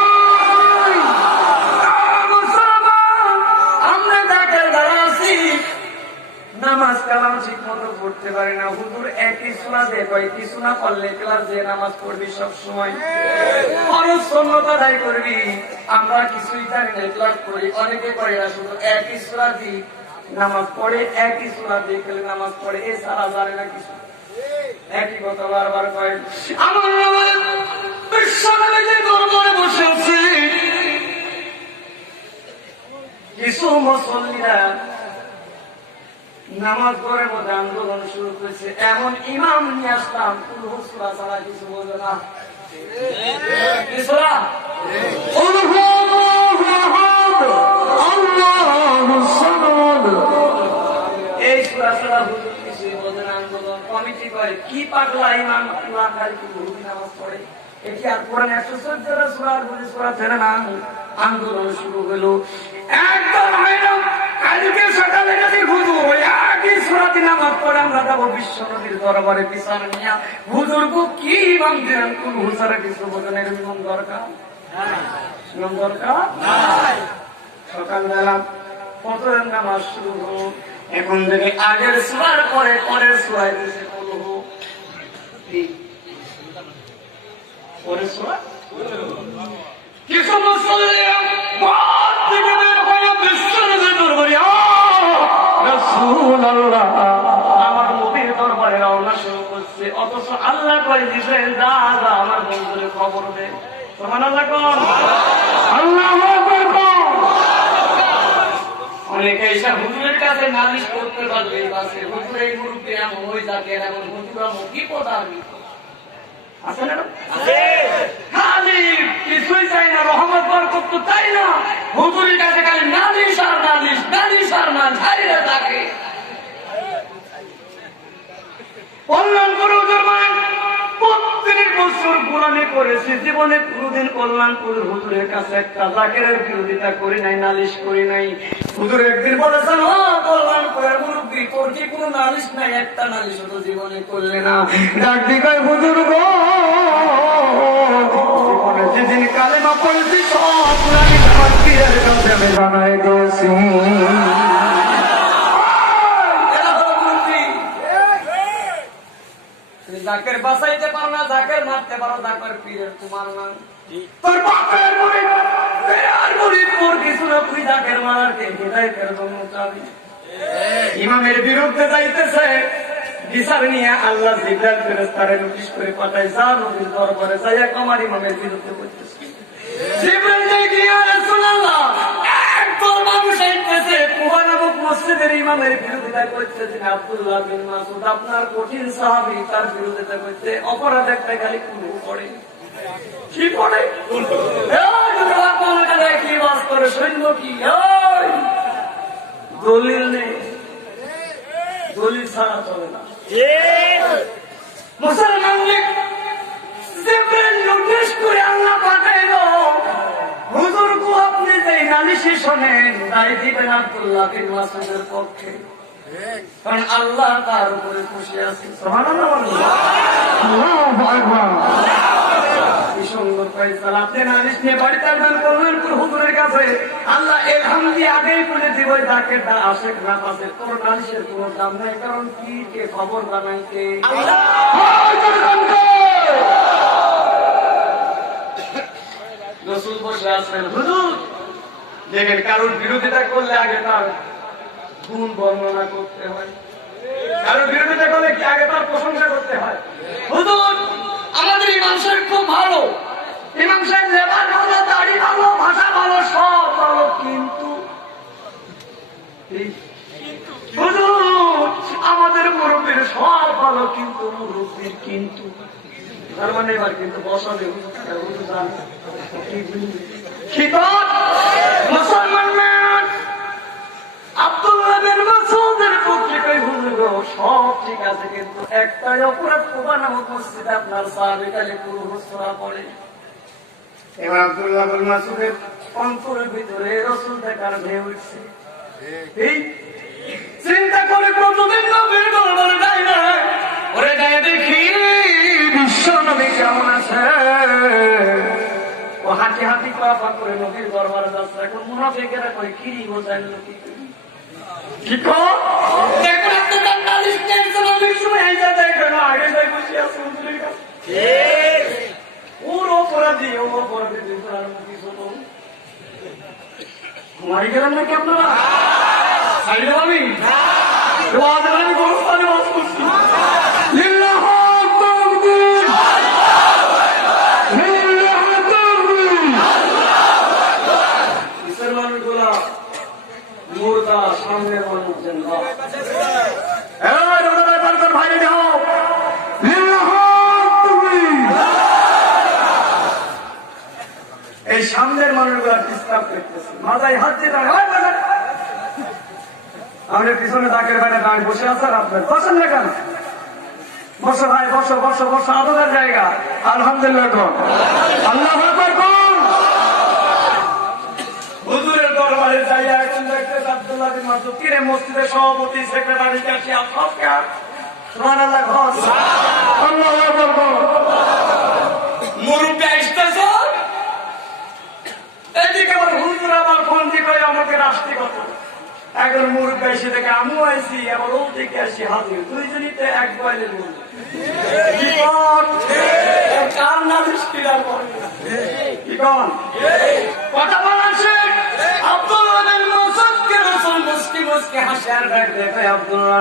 নামাজ কালাম ঠিক মতো পড়তে পারি না হুজুর একই সূরা দিয়ে কয় কিছু না পারলে ক্লাস দিয়ে নামাজ পড়বি সব সময় ফরজ সুন্নাত আদায় করবি আমরা কিছুই জানি না ক্লাস করি অনেকে করে না শুধু একই সূরা দিয়ে নামাজ পড়ে একই সূরা দিয়ে খেলে নামাজ পড়ে এ সারা জানে না কিছু একই কথা বারবার কয় আমার বিশ্বনবীর দরবারে বসে আছি কিছু মুসল্লিরা নামাজ পড়ে মধ্যে আন্দোলন শুরু করেছে এমন ইমাম নিয়ে আসলাম সূরা ছাড়া কিছু বোঝে না এই সূরা ছাড়া হুজুর কিছুই বোঝে না আন্দোলন কমিটি করে কি পাগলা ইমাম নামাজ পড়ে এটি আর কোরআন 114 সূরা ছেড়ে না আন্দোলন শুরু হলো একদম কালকে সকালে যদি হুজুর একই সূরাতে নামাজ পড়ে আমরা যাবো বিশ্বনবীর দরবারে বিচার নিয়ে হুজুরকে কি ইমাম দিলেন কোন হুজুরে কিছু বোঝেন ইমাম দরকার ইমাম দরকার সকালবেলা ফজরের নামাজ শুরু হলো এখন থেকে আগের সূরার পরে পরের সূরায় দিছে বলবো পরের সূরা কিছু মুসল্লি থেকে বের হয়ে বিশ্বনবীর দরবারে রাসূলুল্লাহ আমার নবীর দরবারে রওনা শুরু করছে অথচ আল্লাহ কই দিবেন যা যা আমার বন্ধুরে খবর দে সুবহানাল্লাহ কোন আল্লাহু আকবার কোন অনেকে এসে হুজুরের কাছে নালিশ করতে পারবে বাসে হুজুর এই মুরুব্বি এমন হই যাকে এমন হুজুর আমো কি পদার্থ আছে না আছে খালি কিছুই চাই না রহমত বরকত তো চাই না হুজুরের কাছে খালি নালিশ আর নালিশ নালিশ আর নালিশ ছাইরে থাকে বললেন গুরু হুজুর মান 32 বছর গোলামি করেছি, জীবনে কোনদিন কল্যাণপুরের হুজুরের কাছে একটা জাকেরের বিরোধিতা করি নাই, নালিশ করি নাই। হুজুর একদিন বলেছেন, ও কল্যাণপুরের মুরব্বী, তোর কি কোনো নালিশ নাই? একটা নালিশ তো জীবনে করলে না। ডাক দিকায় হুজুর গো, জীবনে যেদিন কালেমা পড়েছি সব নালিশ আমার পীরের কাছে আমি জানাই দিয়েছি। জাকের বাঁচাইতে পারো না, জাকের মারতে পারো, জাকের পীরের তোমার নাম। তোর বাপের মুরিদ, পীরের মুরিদ, তোর কিছু না, তুই জাকের মারার কে হিদায়াতের জন্য চাবি। ইমামের বিরুদ্ধে যাইতেছে, বিচার নিয়ে আল্লাহ জিবরাইল ফেরেশতারে নোটিশ করে পাঠায়, যা নবীর দরবারে যাইয়া আমার ইমামের বিরুদ্ধে বলতেছে। জিবরাইল গিয়ে রাসূলুল্লাহ, একদল মানুষ আইতেছে কুবা নামক মসজিদের ইমামের বিরোধিতা করতেছে, আব্দুল্লাহ বিন মাসউদ আপনার কঠিন সাহাবী, তার বিরোধিতা করতে অপরাধ একটা খালি কোন পড়ে কি পড়ে কি বাস করে সৈন্য কি দলিল নেই, দলিল ছাড়া চলে না। মুসলমান জিবরাইল নোটিশ করে আল্লাহ পাঠাইল, হুজুর গো আপনি যে নালিশি শোনেন তাই দিবেন আব্দুল্লাহ বিন মাসউদের পক্ষে, কারণ আল্লাহ তার উপরে খুশি আছে। সুবহানাল্লাহ, আল্লাহু আকবার। কি সুন্দর ফয়সালা। আপনি নালিশ নিয়ে বাড়িতে আসবেন কল্যাণপুর হুজুরের কাছে, আল্লাহ ইলহাম দিয়ে আগেই বলে দিব, যাকে তা আশেক না পাশে তোর নালিশের কোনো দাম নাই, কারণ কি কে খবর জানাইতে আল্লাহ। রাসূল বসে আছেন, হুজুর দেখেন কারোর বিরোধিতা করলে আগে তার গুণ বর্ণনা করতে হয়, কারোর বিরোধিতা করলে কি আগে তার প্রশংসা করতে হয়। হুজুর আমাদের ইমাম সাহেব খুব ভালো, ইমাম সাহেব লেবার ভালো, দাড়ি ভালো, ভাষা ভালো, সব ভালো, কিন্তু হুজুর আমাদের মুরব্বীর সব ভালো, কিন্তু মুরব্বীর কিন্তু, তার মানে এবার কিন্তু বসাবে মুসলমান আব্দুল্লাহ বিন মাসউদের পত্রিকা হুজুর সব ঠিক আছে, কিন্তু একটাই অপরাধ, কুবা নামক মসজিদে আপনার সাহাবী কালে পুরো সূরা পড়ে। এবার আব্দুল্লাহ বিন মাসউদের অন্তরের ভিতরে রাসূল দেখার ঢেউ উঠছে। এই চিন্তা করে প্রতিদিন নবীর দরবারে যাই না, ওরে যাই দেখি বিশ্ব নবী কেমন আছে। ও হাঁটি হাঁটি পা করে নবীর দরবারে যাচ্ছে। এখন মুনাফিকেরা কই কি বোঝায় লোকে কি কো দেখুন আপনি তার নালিশ টেনশন নবীর সময় আইসা দেখেন আগে যাই বসে আছে হুজুরের কাছে। ঠিক ওর অপরাধী আর কিছু তো মারি গেলেন নাকি আপনারা? সাইডে আমি আমি গোরস্থানে বাস করছি। মানুষগুলা মুর্দা, সামনের মানুষ ভাই যাও, এই সামনের মানুষগুলা ডিস্টার্ব করতেছে, মাথায় হাত দিয়ে আমাদের পিছনে দাকের বাইরে দাঁড়িয়ে বসে আছেন, আপনার বসেন না কেন? বসো ভাই, বসো বসো বসো, আদরের জায়গা। আলহামদুলিল্লাহ কোন আল্লাহ আকবার কোন হুজুরের দরবারে যাইয়া এখন দেখতে আব্দুল্লাহ বিন মাসউদ কিরে মসজিদের সভাপতি, সেক্রেটারি, ক্যাশিয়ার সব কে সুবহানাল্লাহ ঘর আল্লাহু আকবার। মুরব্বি আসতেছে, এদিকে আমার হুজুর আমার ফোন দিয়ে করে আমাকে রাষ্ট্রী কথা। এখন মুরব্বি এসে দেখে আমিও আইসি, আবার ও দিকে আসি হাজির, দুইজনই তো এক বয়লের মূল কার নালিশ ক্লিয়ার করে কি কন কথা বলার শেখ। আব্দুল্লাহ বিন মাসউদকে রাসূল মুস্কি মুস্কি হাসে আর ডাক দেয়, আব্দুল্লাহ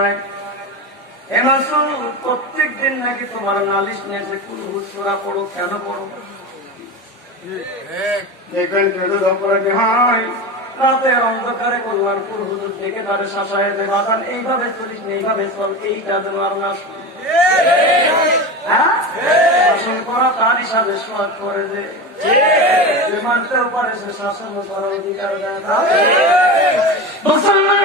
এ মাসউদ প্রত্যেক দিন নাকি তোমার নালিশ নিয়ে যে কুল সূরা পড়ো, কেন পড়ো? দেখবেন কেউ অপরাধী হয়, রাতে অন্ধকারে কল্যাণপুর হুজুর দেখে তারে শাসায় দেয়, বাজান এইভাবে চলিস না, এইভাবে চল, এই কাজে আর না শাসন করা তার হিসাবে সোয়াদ করে যে মানতেও পারে সে শাসন করার অধিকার দেয় না। মুসলমান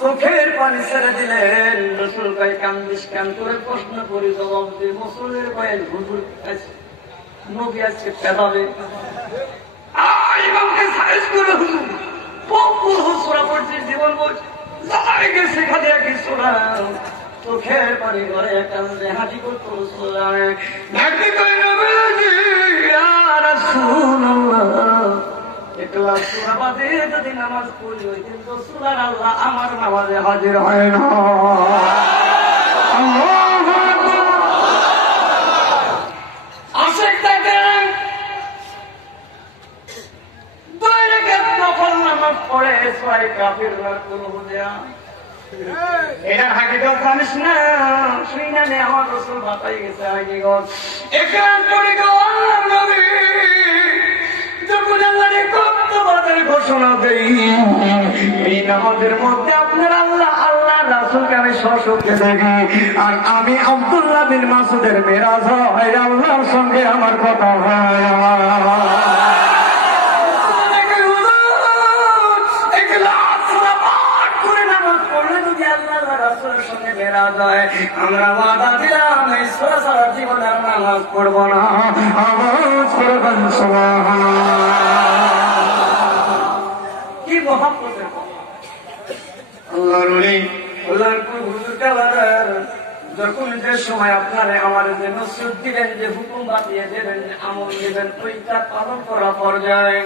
চোখের পানি ছেড়ে দিলেন। রসুল কয় কান্দিস কেন? করে প্রশ্ন করি, জবাব দিয়ে মুসলিমের কয়েক হুজুর নবী আজকে পেলাবে। ইমামকে সাইজ করে হুজুর বহু হুজুরা পড়ছে জীবন বলছে যাই গেছে খালি একই সোনা চোখের পানি করে কান্দে হাঁটি করতো নাকি কই নবীজি ইয়া রাসূলুল্লাহ একলা সূরা বাদে যদি নামাজ পড়ি ওই দিন তো সূরার আল্লাহ আমার নামাজে হাজির হয় না। আল্লাহু আকবার। আশিক দেখেন দুই রাকাত নফল নামাজ পড়ে ছয় কাফিররা কুলহু দেয়া এটা হাকিকত জানিস না? শুই না নে আমার রসুল বাতাই গেছে হাকিকত। এখান করে আল্লাহর নবী যখন আল্লাহর কর্তব্যের ঘোষণা দেই এই নামাজের মধ্যে আপনার আল্লাহ রাসূলকে আমি সশব্দে দেখি আর আমি আব্দুল্লাহ বিন মাসউদের মেরাজ হয় আল্লাহর সঙ্গে আমার কথা হয়। আমরা ওয়াদা দিলাম এই সূরা সারা জীবন আর নামাজ পড়ব না। আওয়াজ করবেন সুবহানাল্লাহ। কি মহব্বতের আল্লাহর ওলি আল্লাহর হুজুর কালার যখন যে সময় আপনারা আমার যে নসিহত দিলেন যে হুকুম বাতিয়ে দেবেন যে আমল দিবেন ওইটা পালন করা পর্যায়ে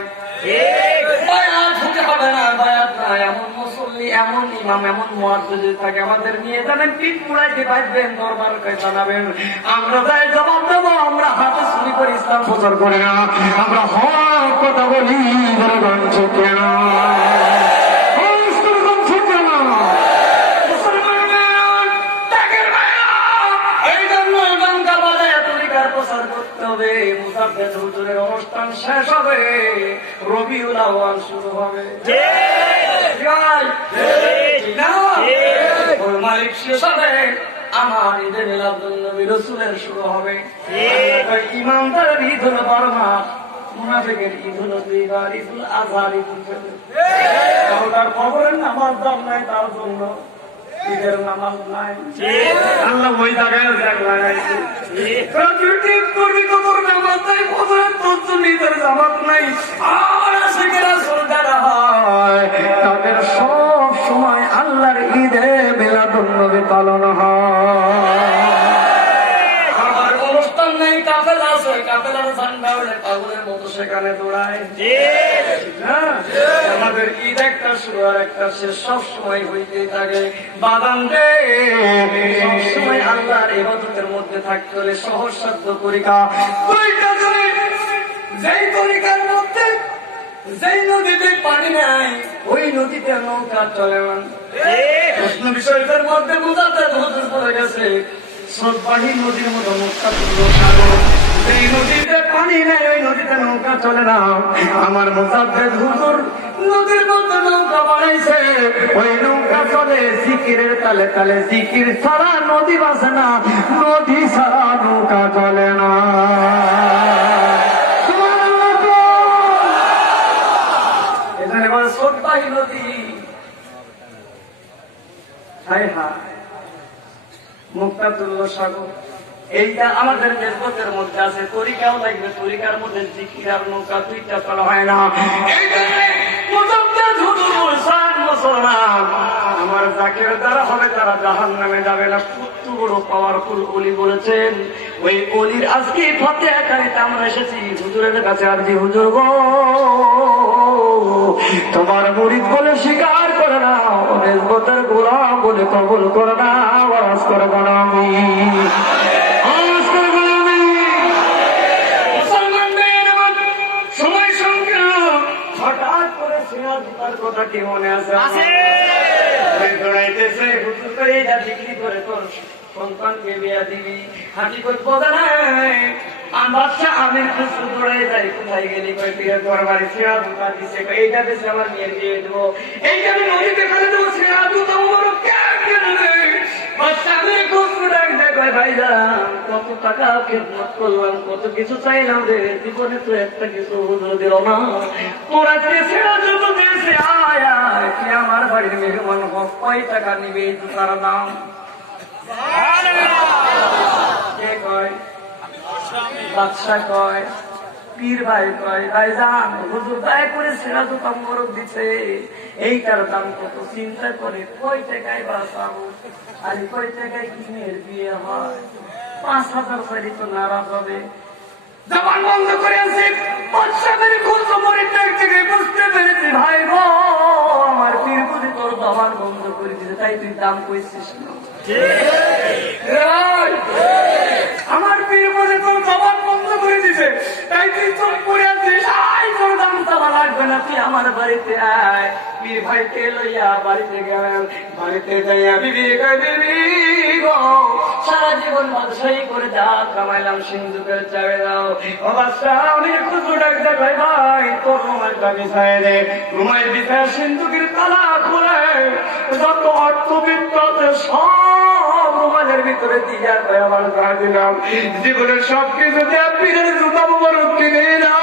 বায়াত হতে হবে না। বায়াত না এমন মুসল্লি এমন ইমাম এমন মুয়াজ্জিজ থাকে আমাদের নিয়ে যাবেন পিঠ পুড়াইতে পারবেন দরবারকে জানাবেন আমরা যাই জবাব দেবো। আমরা হাতে চুরি করে ইসলাম প্রচার করি না, আমরা হক কথা বলি। কেন হুজুরের অনুষ্ঠান শেষ হবে, রবিউল আউয়াল শুরু হবে, মালিক শেষ হবে, আমার ঈদে মিলাদুন নবী রাসূলের শুরু হবে। ইমানদারের ঈদ হলো 12 মাস, মুনাফিকের ঈদ হলো 2 বার, ঈদুল আজহা ঈদুল ফিতর। তার খবরের নামাজ দাম নাই তার জন্য ঈদের নামাজ নাই। আল্লাহ ওই জায়গায় লাগাইছে করবি তো তোর নামাজ নাই, ফজরের তোর জন্য ঈদের জামাত নাই। আর আশিকেরা সরদারা হয় তাদের সব সময় আল্লাহর ঈদে মিলাদুন নবী পালন হয়। আমার অনুষ্ঠান নেই, কাফেলা আছে, কাফেলার ঝান্ডা উড়ে পাগলের মতো সেখানে দৌড়ায়। আমাদের ঈদ একটা শুরু আর একটা শেষ সব সময় হইতেই থাকে। বাদাম দে সব সময় আল্লাহর ইবাদতের মধ্যে থাকতে হলে সহজ সাধ্য তরিকা দুইটা জনে। যেই তরিকার মধ্যে যেই নদীতে পানি নাই ওই নদীতে নৌকা চলে না। প্রশ্ন বিষয়টার মধ্যে বোঝাতে হুজুর পড়ে গেছে স্রোতবাহী নদীর মতো মুক্তা সাগর। এই নদীতে পানি নেই ওই নদীতে নৌকা চলে না। আমার মুসাদ্দেদ হুজুর নদীর মধ্যে নৌকা বানাইছে, ওই নৌকা চলে জিকিরের তালে তালে। জিকির ছাড়া নদী বাসে না, নদী ছাড়া নৌকা চলে না। এখানে বলে স্রোতবাহী নদী। হায় হায় মুক্তাতুল্য সাগর। এইটা আমাদের দেশবতের মধ্যে আছে, তরিকাও লাগবে। তরিকার মধ্যে জিকির আর নৌকা দুইটা চলা হয় না। মুসলমান আমার জাকির দ্বারা হবে তারা জাহান্নামে যাবে না। কত বড় পাওয়ারফুল ওলি বলেছেন। ওই ওলির আজকে ফাতিহা কারিতে আমরা এসেছি হুজুরের কাছে। আর জি হুজুর গো তোমার মুরিদ বলে স্বীকার করে না, দেশবতের গোলাম বলে কবুল করে না, আওয়াজ করে বানামি কথা কি মনে আছে? বিক্রি করে তোর সন্তানকে বিয়া দিবি, হাঁটি করে বোঝা নাই। বাদশা আমির খুশু দৌড়াই যাই, কোথায় গেলি? বিয়ে তোর বাড়ি ছেড়া দোকান দিচ্ছে, এইটা বেশি আমার মেয়ের বিয়ে দেবো, এইটা আমি নদীতে ফেলে দেবো। ছেড়া দুটো কত টাকা খেদমত করলাম, কত কিছু চাইলাম রে, জীবনে তো একটা কিছু হুজুর দিল না। তোর আজকে ছেড়া জুতো দিয়েছে, আয় আয় আমার আমার বাড়ির মেহমান হক কয় টাকা নিবে এই জুতার দাম? কে কয়? বাদশা কয়, পীর ভাই কয়, ভাইজান হুজুর দয়া করে সেরা জুতা মোরক দিছে, এইটার দাম কত? চিন্তা করে কয় টাকায় বাঁচাবো, আর কয় টাকায় কিনের বিয়ে হয়? 5,000 সারি তো নারাজ হবে। জবান বন্ধ করে আছে, বুঝতে পেরেছি ভাই গো, আমার পীর বুঝি তোর জবান বন্ধ করে দিতে, তাই তুই দাম কইছিস না। আমার পীর বুঝি তোর জবান বন্ধ করে দিছে, তাই তুই চোখ করে আছিস, তোর দাম চাওয়া লাগবে না, তুই আমার বাড়িতে আয়। পীর ভাইকে লইয়া বাড়িতে গেলেন, বাড়িতে যাইয়া বিবি কয়, বিবি গো সারা জীবন বাদশাহী করে যা কামাইলাম সিন্ধুকের চাবে দাও। ও বাদশাহ আমি খুশু ডাকতে ভাই, ভাই তোর রুমালটা বিছায় দে। রুমাল বিছায় সিন্ধুকের তালা খুলে যত অর্থবিত্ত আছে সব রুমালের ভিতরে দিয়ে আমার গা দিলাম। জীবনের সব কিছু দিয়ে পীরের জুতা মোবারক কিনে না,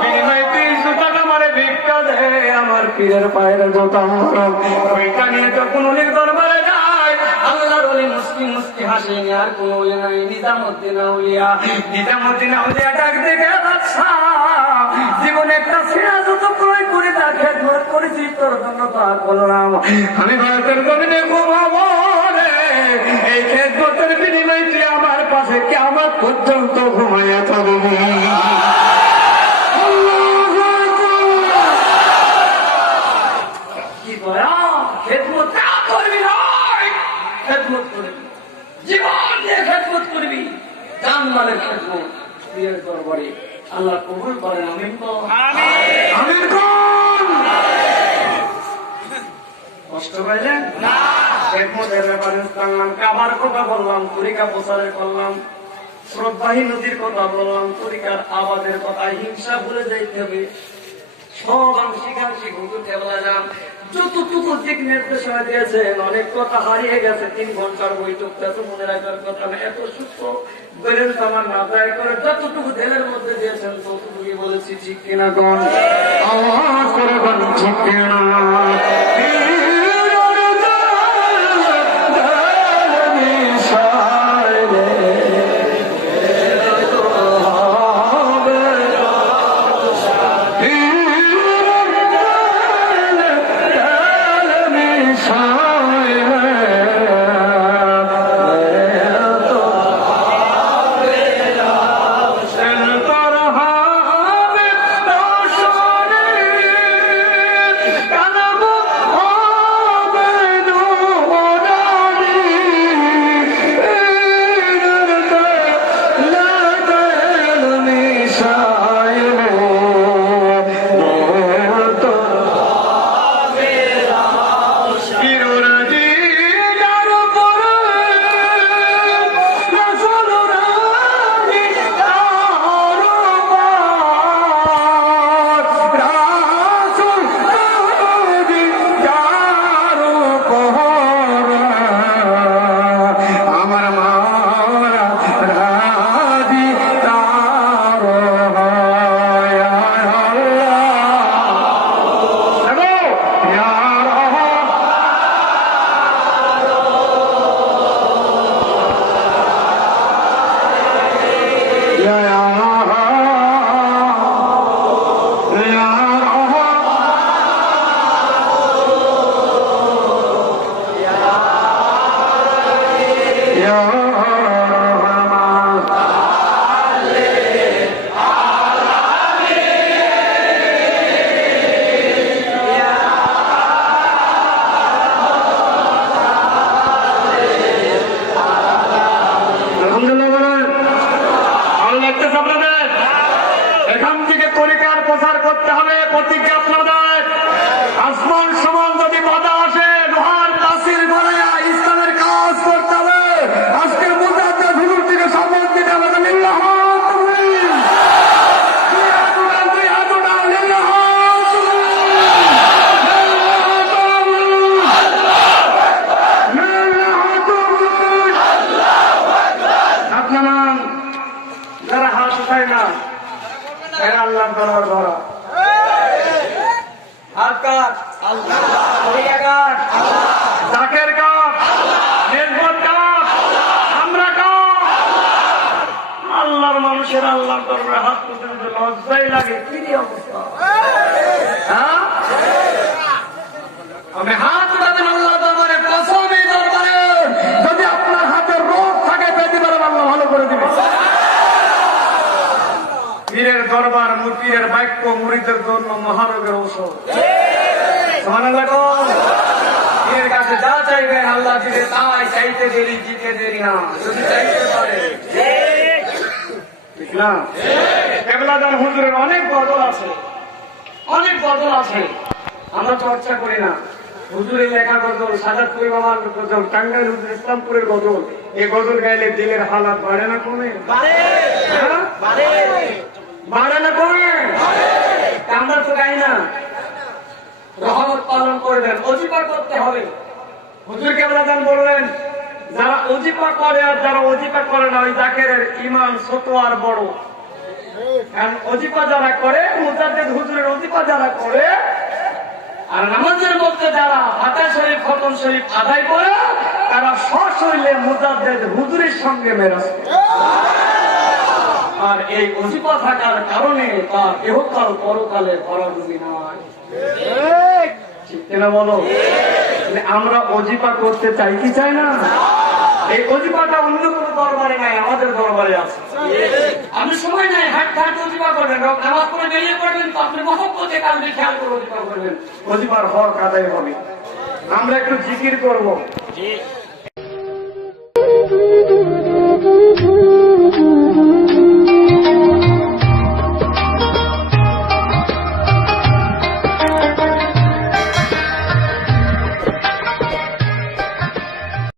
বিনিময়ে তুই জুতাটা মারে ভিক্ষা দে, আমার পীরের পায়ের জুতা মোবারক। ওইটা নিয়ে যখন অনেক দরবারে যায়, আল্লাহর ওলি মুস্কি মুস্কি হাসেনি, আর কোন ওলি নাই। নিজামুদ্দিন আউলিয়া, নিজামুদ্দিন আউলিয়া ডাক দেখে, আচ্ছা জীবনে একটা ছেঁড়া জুতো ক্রয় করে তার খেদমত করেছি, তোর জন্য তা করলাম, আমি ভারতের জমিনে ঘুমাবো রে, এই খেদমতের বিনিময়ে তুই আমার পাশে কিয়ামত পর্যন্ত ঘুমাইয়া থাকবি। কি বলা খেদমত করবি নয়, খেদমত করবি, জীবন দিয়ে খেদমত করবি, জান মালের খেদমত প্রিয়ের দরবারে আল্লাহ কবুল করেন। আমিন আমিন। কষ্ট পাইলেন না? খেদমতের ব্যাপারে জানলাম, কাবার কথা বললাম, তরিকা প্রচারের করলাম, শ্রদ্ধাহী নদীর কথা বললাম, তরিকার আবাদের কথা, হিংসা ভুলে যাইতে হবে, সব আংশিক আংশিক হুজুরকে বললাম যতটুকু দিক নির্দেশনা দিয়েছেন। অনেক কথা হারিয়ে গেছে, 3 ঘন্টার বৈঠক, এত মনে রাখার কথা না, এত সূক্ষ্ম বেরেন আমার না, দয়া করে যতটুকু দেলের মধ্যে দিয়েছেন ততটুকুই বলেছি, ঠিক কিনা কোন আওয়াজ করে বলেন ঠিক কিনা? হাত কার আল্লাহ কার জাকের কার মেজবান কার আমরা কার আল্লাহর মানুষের আল্লাহর দরবারে হাত তুলতে লজ্জাই লাগে। কি অবস্থা? হ্যাঁ, আমি হাত উঠাতেন আল্লাহ দরবারে, কসম এই দরবারে যদি আপনার হাতে রোগ থাকে পেতে পারেন আল্লাহ ভালো করে দিবে। পীরের দরবার পীরের বাক্য মুরিদের জন্য মহারোগের ঔষধ। পীরের কাছে যা চাইবেন আল্লাহ দিবে তাই, চাইতে দেরি জিতে দেরি না, যদি চাইতে পারে। ঠিক না? কেবলাদান হুজুরের অনেক বদল আছে, অনেক বদল আছে, আমরা চর্চা করি না। হুজুরের লেখা গজল, সাজাদপুর বাবার গজল, টাঙ্গাইল হুজুর ইসলামপুরের গজল, এই গজল গাইলে দিলের হালাত বাড়ে না কমে? বাড়ে না কমে? আমরা তো গাই না। রহমত পালন করবেন, অজিফা করতে হবে। হুজুর কেবলাদান বললেন যারা অজিফা করে আর যারা অজিফা করে না ওই জাকেরের ঈমান ছোট আর বড়। কারণ অজিফা যারা করে, মুজাদ্দিদ হুজুরের অজিফা যারা করে আর নামাজের মধ্যে যারা ফাতিহা শরীফ খতম শরীফ আদায় করে তারা সশরীরে মুজাদ্দিদ হুজুরের সঙ্গে মেরাজ করে। আর এই অজিফা থাকার কারণে তার ইহকাল পরকালে পরাজয় নয়। ঠিক না বলো? আমরা অজিফা করতে চাই কি চাই না? এই অজিফাটা অন্য কোন দরবারে নাই, আমাদের দরবারে আছে। আপনি সময় নাই হাট হাট অজিফা করবেন, নামাজ পড়ে বেরিয়ে পড়বেন তো আপনি মহব্বতে কালবে খেয়াল করে অজিফা করবেন, অজিফার হক আদায় হবে। আমরা একটু জিকির করবো।